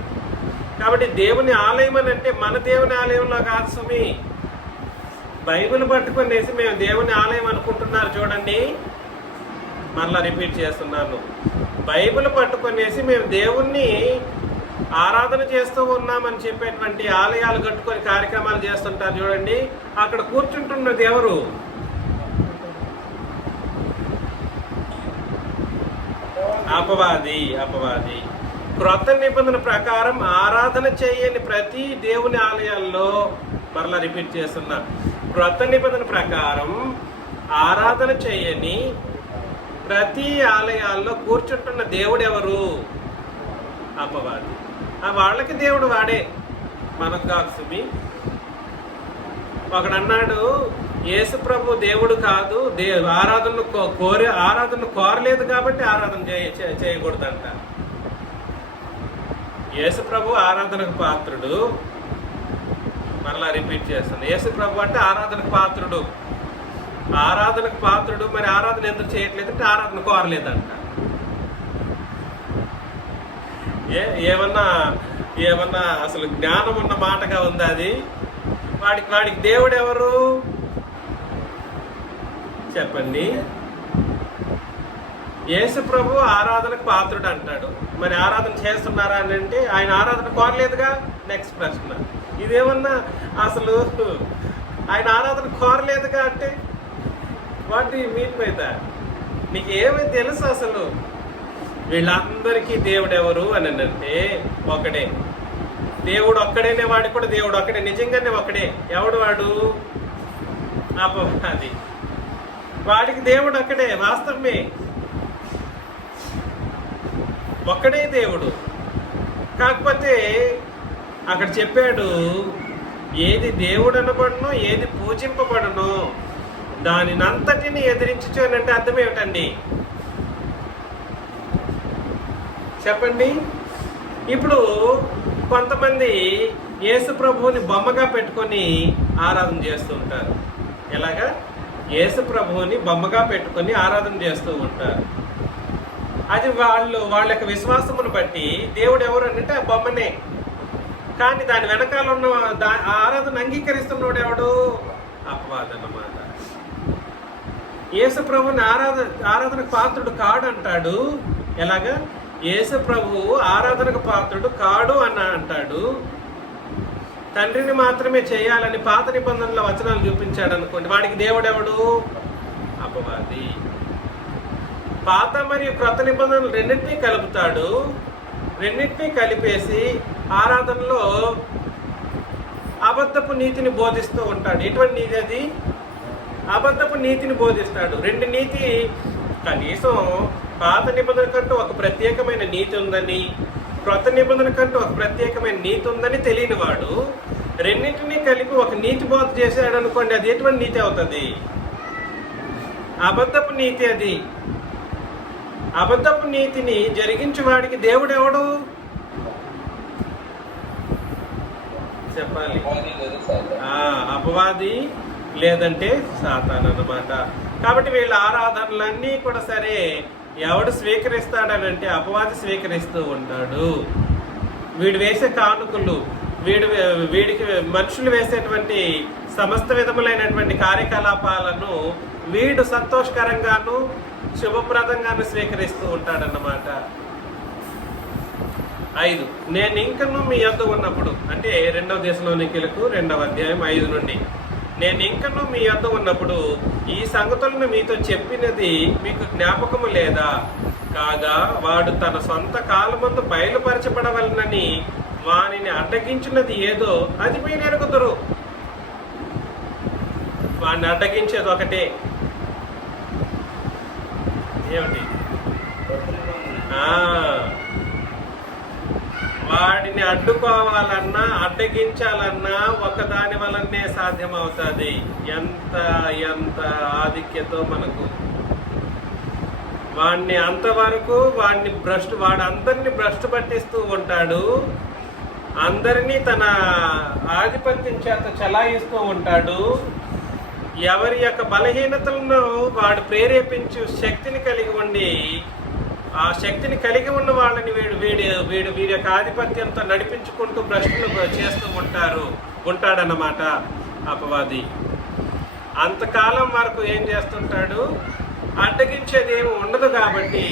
కాబట్టి దేవుని ఆలయం అని అంటే మన దేవుని ఆలయంలో కాదు సుమి. బైబిల్ పట్టుకునేసి మేము దేవుని ఆలయం అనుకుంటున్నారు చూడండి. మరలా రిపీట్ చేస్తున్నాను, బైబిల్ పట్టుకునేసి మేము దేవుణ్ణి ఆరాధన చేస్తూ ఉన్నామని చెప్పేటువంటి ఆలయాలు కట్టుకొని కార్యక్రమాలు చేస్తుంటారు చూడండి. అక్కడ కూర్చుంటున్నది ఎవరు? అపవాది. క్రొత్త నిబంధన ప్రకారం ఆరాధన చేయని ప్రతి దేవుని ఆలయాల్లో, మరలా రిపీట్ చేస్తున్నా, క్రొత్త నిబంధన ప్రకారం ఆరాధన చేయని ప్రతి ఆలయాల్లో కూర్చుంటున్న దేవుడు ఎవరు? అపవాది. వాళ్ళకి దేవుడు వాడే, మనకు కాదు సుమి. ఒకడన్నాడు యేసు ప్రభు దేవుడు కాదు, ఆరాధనను కోరలేదు కాబట్టి ఆరాధన చేయకూడదంట. యేసు ప్రభు ఆరాధనకు పాత్రుడు. మరలా రిపీట్ చేస్తాను, యేసు ప్రభు అంటే ఆరాధనకు పాత్రుడు. మరి ఆరాధన ఎందుకు చేయట్లేదు అంటే ఆరాధన కోరలేదంట. ఏమన్నా అసలు జ్ఞానం ఉన్న మాటగా ఉందా అది? వాడికి దేవుడు ఎవరు చెప్పండి? యేసు ప్రభు ఆరాధనకు పాత్రుడు అంటాడు. మరి ఆరాధన చేస్తున్నారా అని అంటే ఆయన ఆరాధన కోరలేదుగా. నెక్స్ట్ ప్రశ్న, ఇదేమన్నా అసలు ఆయన ఆరాధన కోరలేదుగా అంటే what do you mean by that? నీకు ఏమీ తెలుసు అసలు? వీళ్ళందరికీ దేవుడు ఎవరు అని అంటే ఒకడే. దేవుడు ఒక్కడేనే, వాడికి కూడా దేవుడు ఒక్కడే, నిజంగానే ఒక్కడే. ఎవడు వాడు? అపవాది. వాడికి దేవుడు ఒక్కడే, వాస్తవమే, ఒక్కడే దేవుడు. కాకపోతే అక్కడ చెప్పాడు, ఏది దేవుడు అనబడునో ఏది పూజింపబడునో దానినంతటిని ఎదిరించుచోనంటే అర్థం ఏమిటండి చెప్పండి? ఇప్పుడు కొంతమంది యేసు ప్రభువుని బొమ్మగా పెట్టుకొని ఆరాధన చేస్తూ ఉంటారు. ఎలాగా? యేసు ప్రభువుని బొమ్మగా పెట్టుకొని ఆరాధన చేస్తూ ఉంటారు. అది వాళ్ళ యొక్క విశ్వాసమును బట్టి దేవుడు ఎవరు అంటే ఆ బొమ్మనే. కానీ దాని వెనకాల ఉన్న ఆరాధన అంగీకరిస్తున్నవాడు ఎవడు? అపవాది అన్నమాట. యేసు ప్రభుని ఆరాధనకు పాత్రుడు కాడు అంటాడు. ఎలాగా? యేసు ప్రభువు ఆరాధనకు పాత్రుడు కాడు అని అంటాడు. తండ్రిని మాత్రమే చేయాలని పాత నిబంధనల వచనాలు చూపించాడు అనుకోండి, వాడికి దేవుడు ఎవడు? అపవాది. పాత మరియు క్రొత్త నిబంధనలు రెండింటినీ కలుపుతాడు. రెండింటినీ కలిపేసి ఆరాధనలో అబద్ధపు నీతిని బోధిస్తూ ఉంటాడు. ఎటువంటి నీతి అది? అబద్ధపు నీతిని బోధిస్తాడు. రెండు నీతి, కనీసం పాత నిబంధన కంటూ ఒక ప్రత్యేకమైన నీతి ఉందని, క్రొత్త నిబంధన కంటూ ఒక ప్రత్యేకమైన నీతి ఉందని తెలియని వాడు రెండింటినీ కలిపి ఒక నీతి బోధ చేశాడు అనుకోండి, అది ఎటువంటి నీతి అవుతుంది? అబద్ధపు నీతి అది. అబద్ధపు నీతిని జరిగించే వాడికి దేవుడు ఎవడు? చెప్పాలి. అపవాది లేదంటే సాతాను అన్నమాట. కాబట్టి వీళ్ళ ఆరాధనలన్నీ కూడా సరే ఎవడు స్వీకరిస్తాడనంటే అపవాది స్వీకరిస్తూ ఉంటాడు. వీడు వేసే కానుకలు, వీడికి మనుషులు వేసేటువంటి సమస్త విధములైనటువంటి కార్యకలాపాలను వీడు సంతోషకరంగాను శుభప్రదంగాను స్వీకరిస్తూ ఉంటాడన్నమాట. 5, నేను ఇంకను మీ యొద్ద ఉన్నప్పుడు, అంటే 2వ దశలోనికీయులకు 2వ అధ్యాయం 5 నుండి, నేను ఇంకను మీ యొద్ద ఉన్నప్పుడు ఈ సంగతులను మీతో చెప్పినది మీకు జ్ఞాపకము లేదా? కాగా వాడు తన సొంత కాలమందు బయలుపరచబడవలనని వానిని అడ్డగించినది ఏదో అది మీరు ఎరుగుదురు. వాడిని అడ్డగించేది ఒకటే, ఏమిటి? వాడిని అడ్డుకోవాలన్నా అడ్డగించాలన్నా ఒకదాని వలనే సాధ్యమవుతుంది. ఎంత ఆధిక్యతో మనకు వాడిని అంతవరకు వాడు అందరినీ భ్రష్టు పట్టిస్తూ ఉంటాడు. అందరినీ తన ఆధిపత్యం చేత చలాయిస్తూ ఉంటాడు. ఎవరి యొక్క బలహీనతలను వాడు ప్రేరేపించు శక్తిని కలిగి ఉండి ఆ శక్తిని కలిగి ఉన్న వాళ్ళని వీడి యొక్క ఆధిపత్యంతో నడిపించుకుంటూ భ్రష్టులు చేస్తూ ఉంటాడన్నమాట అపవాది. అంతకాలం వరకు ఏం చేస్తుంటాడు? అడ్డగించేది ఏమి ఉండదు. కాబట్టి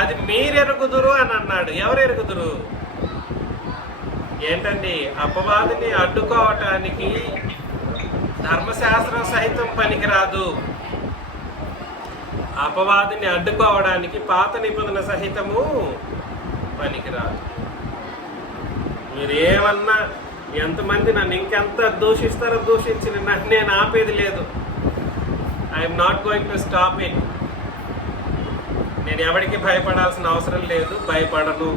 అది మీరెరుగుదురు అని అన్నాడు. ఎవరు ఎరుగుదురు? ఏంటండి? అపవాదిని అడ్డుకోవటానికి ధర్మశాస్త్రం సహితం పనికిరాదు. అపవాదిని అడ్డుకోవడానికి పాత నిబంధన సహితము పనికిరాదు. మీరేమన్నా ఎంతమంది నన్ను ఇంకెంత దూషిస్తారో దూషించి నేను ఆపేది లేదు. I'm not going to stop it. నేను ఎవరికి భయపడాల్సిన అవసరం లేదు, భయపడను.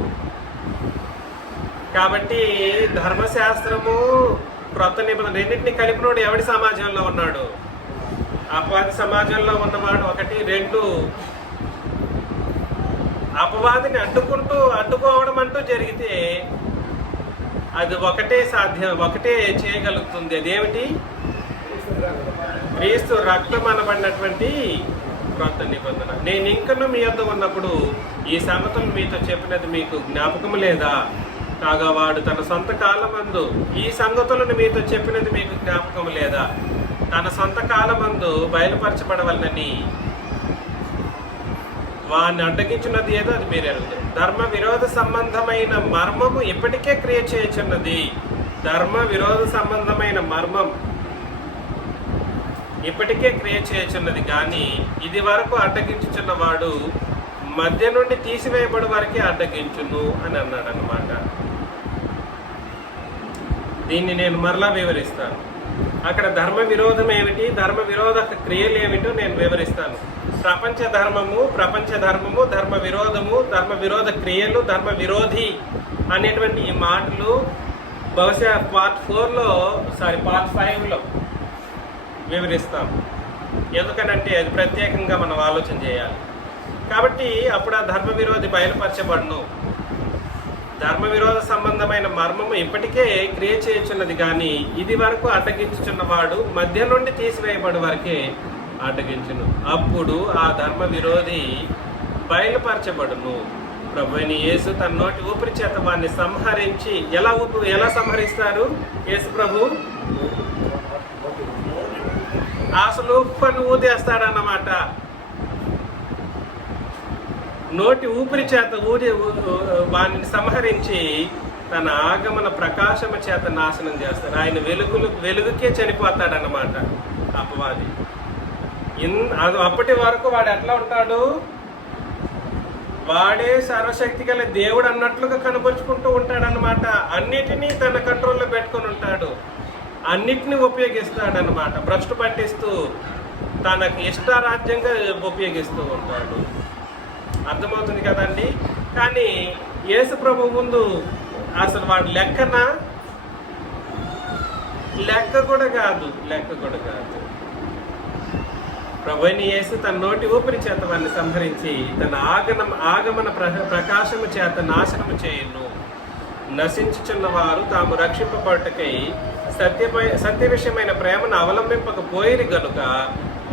కాబట్టి ధర్మశాస్త్రము క్రొత్త నిబంధన రెండింటినీ కలిపినోడు ఎవడి సమాజంలో ఉన్నాడు? అపవాది సమాజంలో ఉన్నవాడు. 1, 2 అపవాదిని అడ్డుకోవడం అంటూ జరిగితే అది ఒకటే సాధ్యం, ఒకటే చేయగలుగుతుంది. అదేమిటి? క్రీస్తు రక్తం అనబడినటువంటి క్రొత్త నిబంధన. నేను ఇంకను మీ యొద్ద ఉన్నప్పుడు ఈ సంగతులు మీతో చెప్పినది మీకు జ్ఞాపకము లేదా? కాగా వాడు తన సొంత కాలమందు ఈ సంగతులను మీతో చెప్పినది మీకు జ్ఞాపకము లేదా? తన సొంత కాలమందు బయలుపరచబడవలనని వాడిని అడ్డగించున్నది ఏదో అది మీరు ఎరుగుతారు. ధర్మ విరోధ సంబంధమైన మర్మము ఇప్పటికే క్రియ చేయుచున్నది. ధర్మ విరోధ సంబంధమైన మర్మం ఇప్పటికే క్రియ చేయుచున్నది, కానీ ఇది వరకు అడ్డగించుచున్న వాడు మధ్య నుండి తీసివేయబడి వరకే అడ్డగించును అని అన్నాడు అన్నమాట. దీన్ని నేను మరలా వివరిస్తాను. అక్కడ ధర్మ విరోధం ఏమిటి, ధర్మ విరోధ క్రియలు ఏమిటో నేను వివరిస్తాను. ప్రపంచ ధర్మము, ధర్మ విరోధము, ధర్మ విరోధ క్రియలు, ధర్మ విరోధి అనేటువంటి ఈ మాటలు బహుశా పార్ట్ 5లో వివరిస్తాం. ఎందుకనంటే అది ప్రత్యేకంగా మనం ఆలోచన చేయాలి. కాబట్టి అప్పుడు ఆ ధర్మ విరోధి బయలుపరచబడును. ధర్మ విరోధ సంబంధమైన మర్మము ఇప్పటికే క్రియ చేయుచున్నది, కానీ ఇది వరకు అడ్డగించుచున్నవాడు మధ్య నుండి తీసివేయబడి వరకే అడ్డగించును. అప్పుడు ఆ ధర్మ విరోధి బయలుపరచబడును. ప్రభువైన యేసు తన నోటి ఊపిరి చేత వాడిని సంహరించి, ఎలా సంహరిస్తారు యేసు ప్రభు? అసలు ఉప్పని ఊదేస్తాడన్నమాట. నోటి ఊపిరి చేత వాడిని సంహరించి తన ఆగమన ప్రకాశము చేత నాశనం చేస్తాడు. ఆయన వెలుగుకే చనిపోతాడన్నమాట అపవాది. అప్పటి వరకు వాడు ఎట్లా ఉంటాడు? వాడే సర్వశక్తి గల దేవుడు అన్నట్లుగా కనపరుచుకుంటూ ఉంటాడనమాట. అన్నిటినీ తన కంట్రోల్లో పెట్టుకొని ఉంటాడు, అన్నిటినీ ఉపయోగిస్తాడనమాట. భ్రష్టు పట్టిస్తూ తనకు ఇష్టారాజ్యంగా ఉపయోగిస్తూ ఉంటాడు. అర్థమవుతుంది కదండి. కానీ యేసు ప్రభు ముందు అసలు వాడు లెక్క కూడా కాదు. ప్రభువైన యేసు తన నోటి ఊపిరి చేత వారిని సంహరించి తన ఆగమన ప్రకాశము చేత నాశనము చేయును. నశించుచున్న వారు తాము రక్షింపబడుటకై సత్య విషయమైన ప్రేమను అవలంబింపకపోయిరి గనుక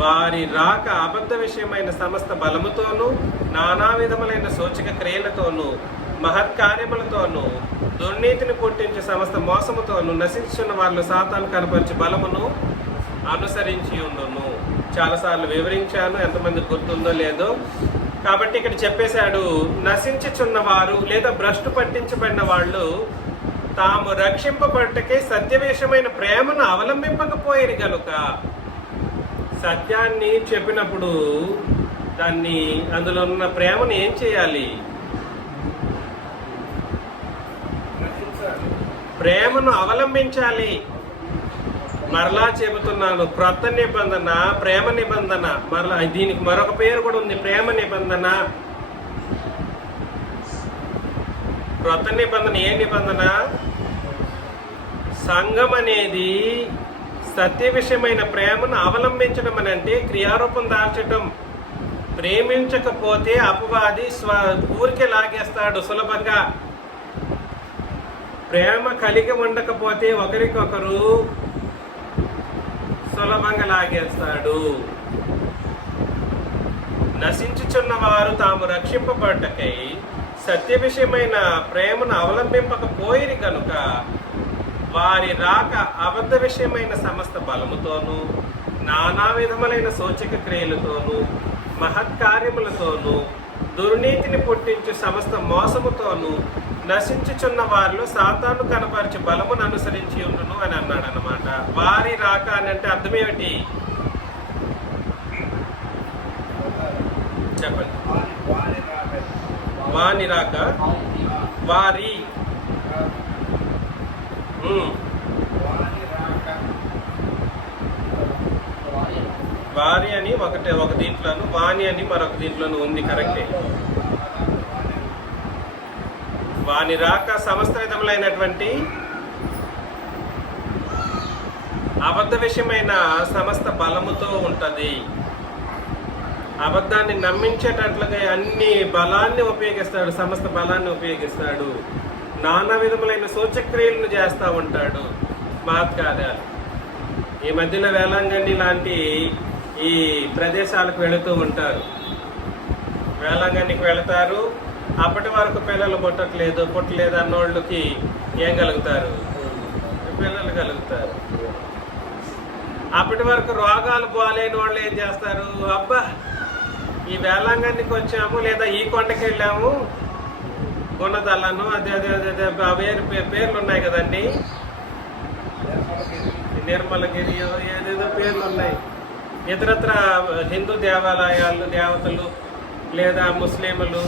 వారి రాక అబద్ధ విషయమైన సమస్త బలముతోనూ, నానా విధములైన సూచక క్రియలతోనూ, మహత్కార్యములతోనూ, దుర్నీతిని పుట్టించే సమస్త మోసముతోనూ నశించున్న వాళ్ళు సాతాను కనపరిచి బలమును అనుసరించి ఉండును. చాలాసార్లు వివరించాను, ఎంతమంది గుర్తుందో లేదో. కాబట్టి ఇక్కడ చెప్పేశాడు, నశించుచున్నవారు లేదా భ్రష్టు పట్టించబడిన వాళ్ళు తాము రక్షింపబట్టకే సత్యవేషమైన ప్రేమను అవలంబింపకపోయేది గనుక. సత్యాన్ని చెప్పినప్పుడు దాన్ని అందులో ఉన్న ప్రేమను ఏం చేయాలి? ప్రేమను అవలంబించాలి. మరలా చెబుతున్నాను, క్రొత్త నిబంధన ప్రేమ నిబంధన. మరలా దీనికి మరొక పేరు కూడా ఉంది, ప్రేమ నిబంధన. క్రొత్త నిబంధన ఏ నిబంధన? సంఘం అనేది సత్య విషయమైన ప్రేమను అవలంబించడం అని అంటే క్రియారూపం దాల్చడం. ప్రేమించకపోతే అపవాది ఊరికే లాగేస్తాడు సులభంగా. ప్రేమ కలిగి ఉండకపోతే ఒకరికొకరు సులభంగా లాగేస్తాడు. నశించుచున్న వారు తాము రక్షింపబడ్డకై సత్య విషయమైన ప్రేమను అవలంబింపకపోయిరి కనుక వారి రాక అబద్ధ విషయమైన సమస్త బలముతోనూ, నానా విధములైన సూచక క్రియలతోనూ, మహత్కార్యములతోనూ, దుర్నీతిని పుట్టించు సమస్త మోసముతోనూ నశించుచున్న వారిలో సాతాను కనపరిచి బలమును అనుసరించి ఉండును అని అన్నాడు అన్నమాట. వారి రాక అని అంటే అర్థం ఏమిటి చెప్పండి? వాని రాక, వారి వారి అని ఒక దీంట్లోను, వాణి అని మరొక దీంట్లోనూ ఉంది. కరెక్టే. వాని రాక సమస్త విధములైనటువంటి అబద్ధ విషయమైన సమస్త బలముతో ఉంటది. అబద్ధాన్ని నమ్మించేటట్లుగా అన్ని బలాన్ని ఉపయోగిస్తాడు, సమస్త బలాన్ని ఉపయోగిస్తాడు. నానా విధములైన సూచక్రియలను చేస్తూ ఉంటాడు, మహత్కార్యాలు. ఈ మధ్యలో వేలాంగణి లాంటి ఈ ప్రదేశాలకు వెళుతూ ఉంటారు. వేలాంగణికి వెళతారు. అప్పటి వరకు పిల్లలు పుట్టలేదు అన్నోళ్ళకి ఏం కలుగుతారు? పిల్లలు కలుగుతారు. అప్పటి వరకు రోగాలు బాగాలేని వాళ్ళు ఏం చేస్తారు? అబ్బా ఈ వేలాంగణికి వచ్చాము లేదా ఈ కొండకి వెళ్ళాము, గుణదలను అదే అదే అదే అదే వేరు పేర్లు ఉన్నాయి కదండి, నిర్మలగిరి ఏదేదో పేర్లు ఉన్నాయి. ఇతరత్ర హిందూ దేవాలయాలు దేవతలు లేదా ముస్లింలు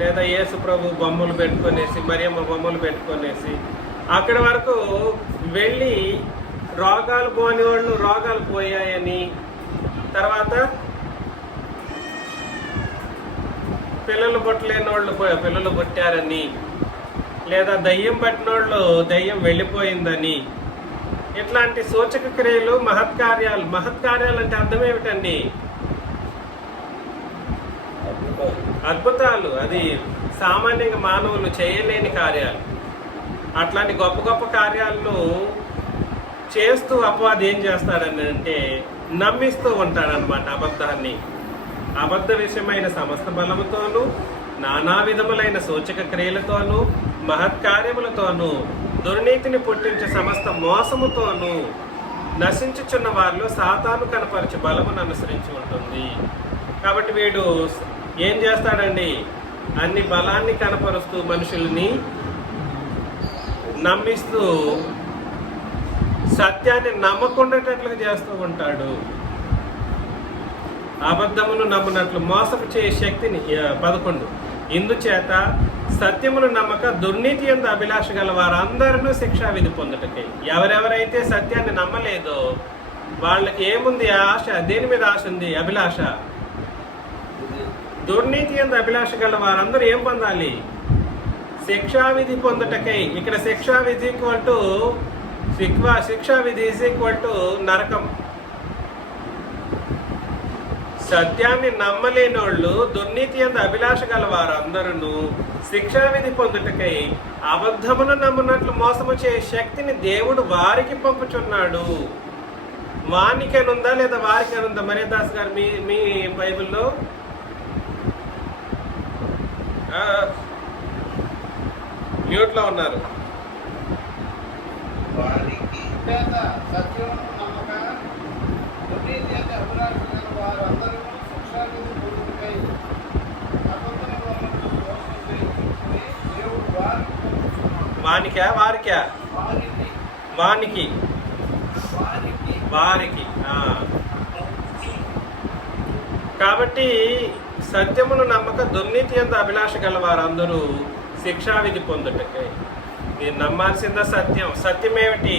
లేదా యేసు ప్రభు బొమ్మలు పెట్టుకొనేసి మరియమ్మ బొమ్మలు పెట్టుకొనేసి అక్కడి వరకు వెళ్ళి రోగాలు పోని వాళ్ళు రోగాలు పోయాయని, తర్వాత పిల్లలు పుట్టలేని వాళ్ళు పిల్లలు పుట్టారని, లేదా దయ్యం పట్టిన వాళ్ళు దయ్యం వెళ్ళిపోయిందని, ఇట్లాంటి సూచక క్రియలు మహత్కార్యాలు. మహత్కార్యాలు అంటే అర్థం ఏమిటండి? అద్భుతాలు. అది సామాన్యంగా మానవులు చేయలేని కార్యాలు. అట్లాంటి గొప్ప గొప్ప కార్యాలను చేస్తూ అపవాది ఏం చేస్తాడని అంటే నమ్మిస్తూ ఉంటాడనమాట అబద్ధాన్ని. అబద్ధ విషయమైన సమస్త బలముతోనూ నానా విధములైన సూచక క్రియలతోనూ మహత్కార్యములతోనూ దుర్నీతిని పుట్టించే సమస్త మోసముతోనూ నశించుచున్న వారిలో సాతాను కనపరిచే బలమును అనుసరించి ఉంటుంది. కాబట్టి వీడు ఏం చేస్తాడండి? అన్ని బలాన్ని కనపరుస్తూ మనుషుల్ని నమ్మిస్తూ సత్యాన్ని నమ్మకుండేటట్లుగా చేస్తూ ఉంటాడు. అబద్ధమును నమ్మునట్లు మోసపు చేయ శక్తిని 11 ఇందుచేత సత్యమును నమ్మక దుర్నీతి యందు అభిలాష గల వారందరూ శిక్షా విధి పొందుటకై. ఎవరెవరైతే సత్యాన్ని నమ్మలేదో వాళ్ళకి ఏముంది ఆశ? దేని మీద ఆశ ఉంది? అభిలాష. దుర్నీతి యందు అభిలాష గల వారందరూ ఏం పొందాలి? శిక్షావిధి పొందుటకై. ఇక్కడ శిక్షావిధి ఈక్వల్ టు శిక్షావిధి ఈజ్ ఈక్వల్ టు నరకం. సత్యాన్ని నమ్మలేని వాళ్ళు, దుర్నీతి యందు అభిలాష గల వారందరూ శిక్షావిధి పొందుటకై అబద్ధమును నమ్మునట్లు మోసము చే శక్తిని దేవుడు వారికి పంపుచున్నాడు. వానికేనుందా లేదా వారికేనుందా? మరియదాస్ గారు మీ బైబిల్లో మ్యూట్లో ఉన్నారు. వానికా వారికా? వానికి వారికి. కాబట్టి సత్యమును నమ్మక దుర్నీతి యందు అభిలాష గల వారందరూ శిక్షావిధి పొందుటకై. మీరు నమ్మాల్సిందా సత్యం. సత్యం ఏమిటి?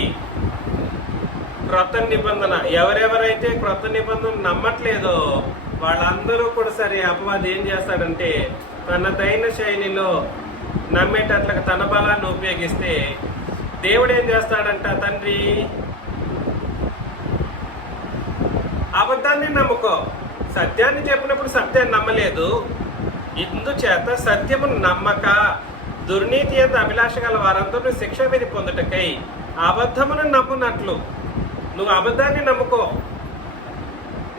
క్రొత్త నిబంధన. ఎవరెవరైతే క్రొత్త నిబంధన నమ్మట్లేదో వాళ్ళందరూ కూడా సరే అపవాది ఏం చేస్తాడంటే తనదైన శైలిలో నమ్మేటట్లుగా తన బలాన్ని ఉపయోగిస్తే దేవుడు ఏం చేస్తాడంట? తండ్రి అబద్ధాన్ని నమ్ముకో, సత్యాన్ని చెప్పినప్పుడు సత్యాన్ని నమ్మలేదు, ఇందుచేత సత్యమును నమ్మక దుర్నీతి యందు అభిలాష గల వారందరూ శిక్ష విధి పొందుటకై అబద్ధమును నమ్మునట్లు. నువ్వు అబద్ధాన్ని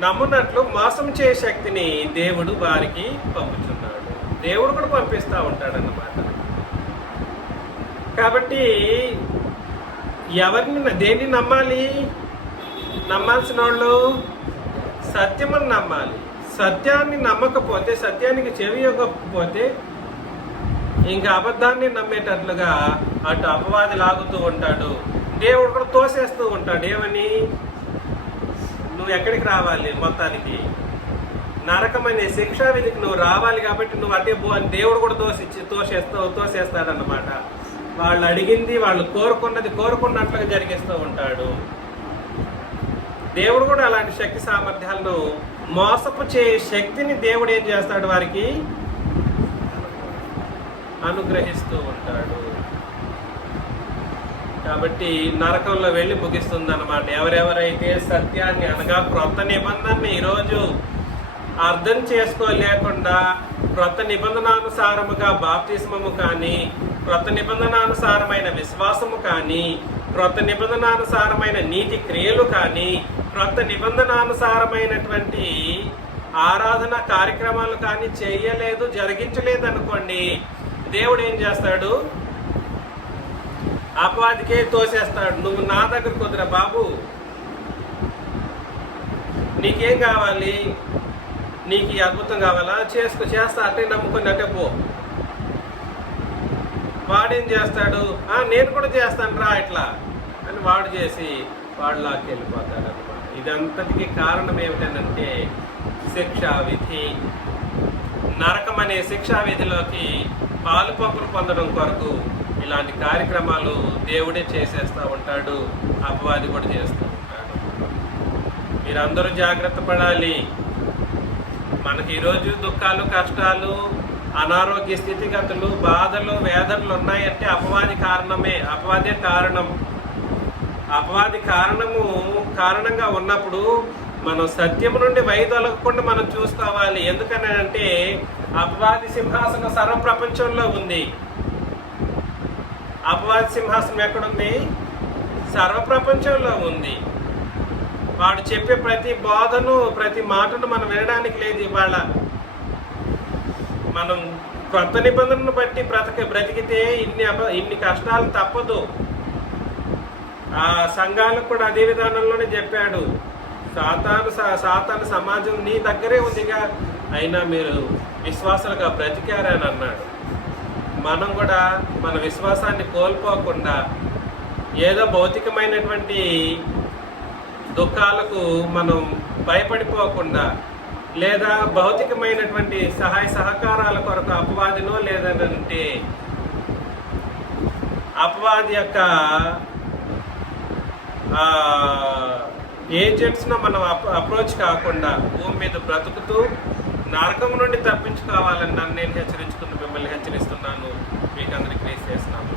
నమ్మునట్లు మోసం చే శక్తిని దేవుడు వారికి పంపుతున్నాడు. దేవుడు కూడా పంపిస్తూ ఉంటాడన్నమాట. కాబట్టి దేన్ని నమ్మాలి? నమ్మాల్సిన వాళ్ళు సత్యమని నమ్మాలి. సత్యాన్ని నమ్మకపోతే, సత్యానికి చెవి ఇవ్వకపోతే ఇంకా అబద్ధాన్ని నమ్మేటట్లుగా అటు అపవాది లాగుతూ ఉంటాడు. దేవుడు కూడా తోసేస్తూ ఉంటాడు. ఏమని? నువ్వు ఎక్కడికి రావాలి? మొత్తానికి నరకమనే శిక్షా విధికి నువ్వు రావాలి, కాబట్టి నువ్వు అటే పో అని దేవుడు కూడా తోసేస్తాడన్నమాట. వాళ్ళు అడిగింది, వాళ్ళు కోరుకున్నట్లుగా జరిగిస్తూ ఉంటాడు. దేవుడు కూడా అలాంటి శక్తి సామర్థ్యాలను మోసపు చే శక్తిని దేవుడు ఏం చేస్తాడు? వారికి అనుగ్రహిస్తూ ఉంటాడు. కాబట్టి నరకంలో వెళ్ళి ముగిస్తుంది అన్నమాట. ఎవరెవరైతే సత్యాన్ని అనగా క్రొత్త నిబంధనని ఈరోజు అర్థం చేసుకోలేకుండా క్రొత్త నిబంధనానుసారముగా బాప్తిస్మము కానీ, క్రొత్త నిబంధనానుసారమైన విశ్వాసము కానీ, క్రొత్త నిబంధనానుసారమైన నీతి క్రియలు కానీ, క్రొత్త నిబంధనానుసారమైనటువంటి ఆరాధన కార్యక్రమాలు కానీ చేయలేదు, జరిగించలేదు అనుకోండి, దేవుడు ఏం చేస్తాడు? అపవాదికే తోసేస్తాడు. నువ్వు నా దగ్గరకు వద్దురా బాబు, నీకేం కావాలి? నీకు ఈ అద్భుతం కావాలా చేస్తా అట్టే నమ్ముకొని అట్టే పో. వాడేం చేస్తాడు, నేను కూడా చేస్తాను రా ఇట్లా అని వాడు చేసి వాడు లాక్కెళ్ళిపోతాడు అనమాట. ఇదంతటికి కారణం ఏమిటనంటే శిక్షా విధి. నరకం అనే శిక్షా విధిలోకి పాలు పంపులు పొందడం కొరకు ఇలాంటి కార్యక్రమాలు దేవుడే చేసేస్తూ ఉంటాడు, అపవాది కూడా చేస్తూ ఉంటాడు. మీరందరూ జాగ్రత్త పడాలి. మనకి ఈరోజు దుఃఖాలు, కష్టాలు, అనారోగ్య స్థితిగతులు, బాధలు, వేదనలు ఉన్నాయంటే అపవాది కారణమే. అపవాదే కారణం. అపవాది కారణంగా ఉన్నప్పుడు మనం సత్యం నుండి వైదొలగకుండా మనం చూసుకోవాలి. ఎందుకనంటే అపవాది సింహాసనం సర్వ ప్రపంచంలో ఉంది. అపవాది సింహాసనం ఎక్కడుంది? సర్వ ప్రపంచంలో ఉంది. వాడు చెప్పే ప్రతి బోధను, ప్రతి మాటను మనం వినడానికి లేదు. ఇవాళ మనం కొత్త నిబంధనను బట్టి బ్రతికితే ఇన్ని కష్టాలు తప్పదు. ఆ సంఘాలకు కూడా అదే విధానంలోనే చెప్పాడు. సాతాను సమాజం నీ దగ్గరే ఉందిగా, అయినా మీరు విశ్వాసాలుగా బ్రతికారని అన్నాడు. మనం కూడా మన విశ్వాసాన్ని కోల్పోకుండా ఏదో భౌతికమైనటువంటి దుఃఖాలకు మనం భయపడిపోకుండా, లేదా భౌతికమైనటువంటి సహాయ సహకారాల కొరకు అపవాదినో లేదంటే అపవాది యొక్క ఏజెంట్స్ను మనం అప్రోచ్ కాకుండా భూమి మీద బ్రతుకుతూ నరకం నుండి తప్పించుకోవాలని నన్ను నేను హెచ్చరించుకుని మిమ్మల్ని హెచ్చరిస్తున్నాను. మీకు అందరికీ చేస్తున్నాను.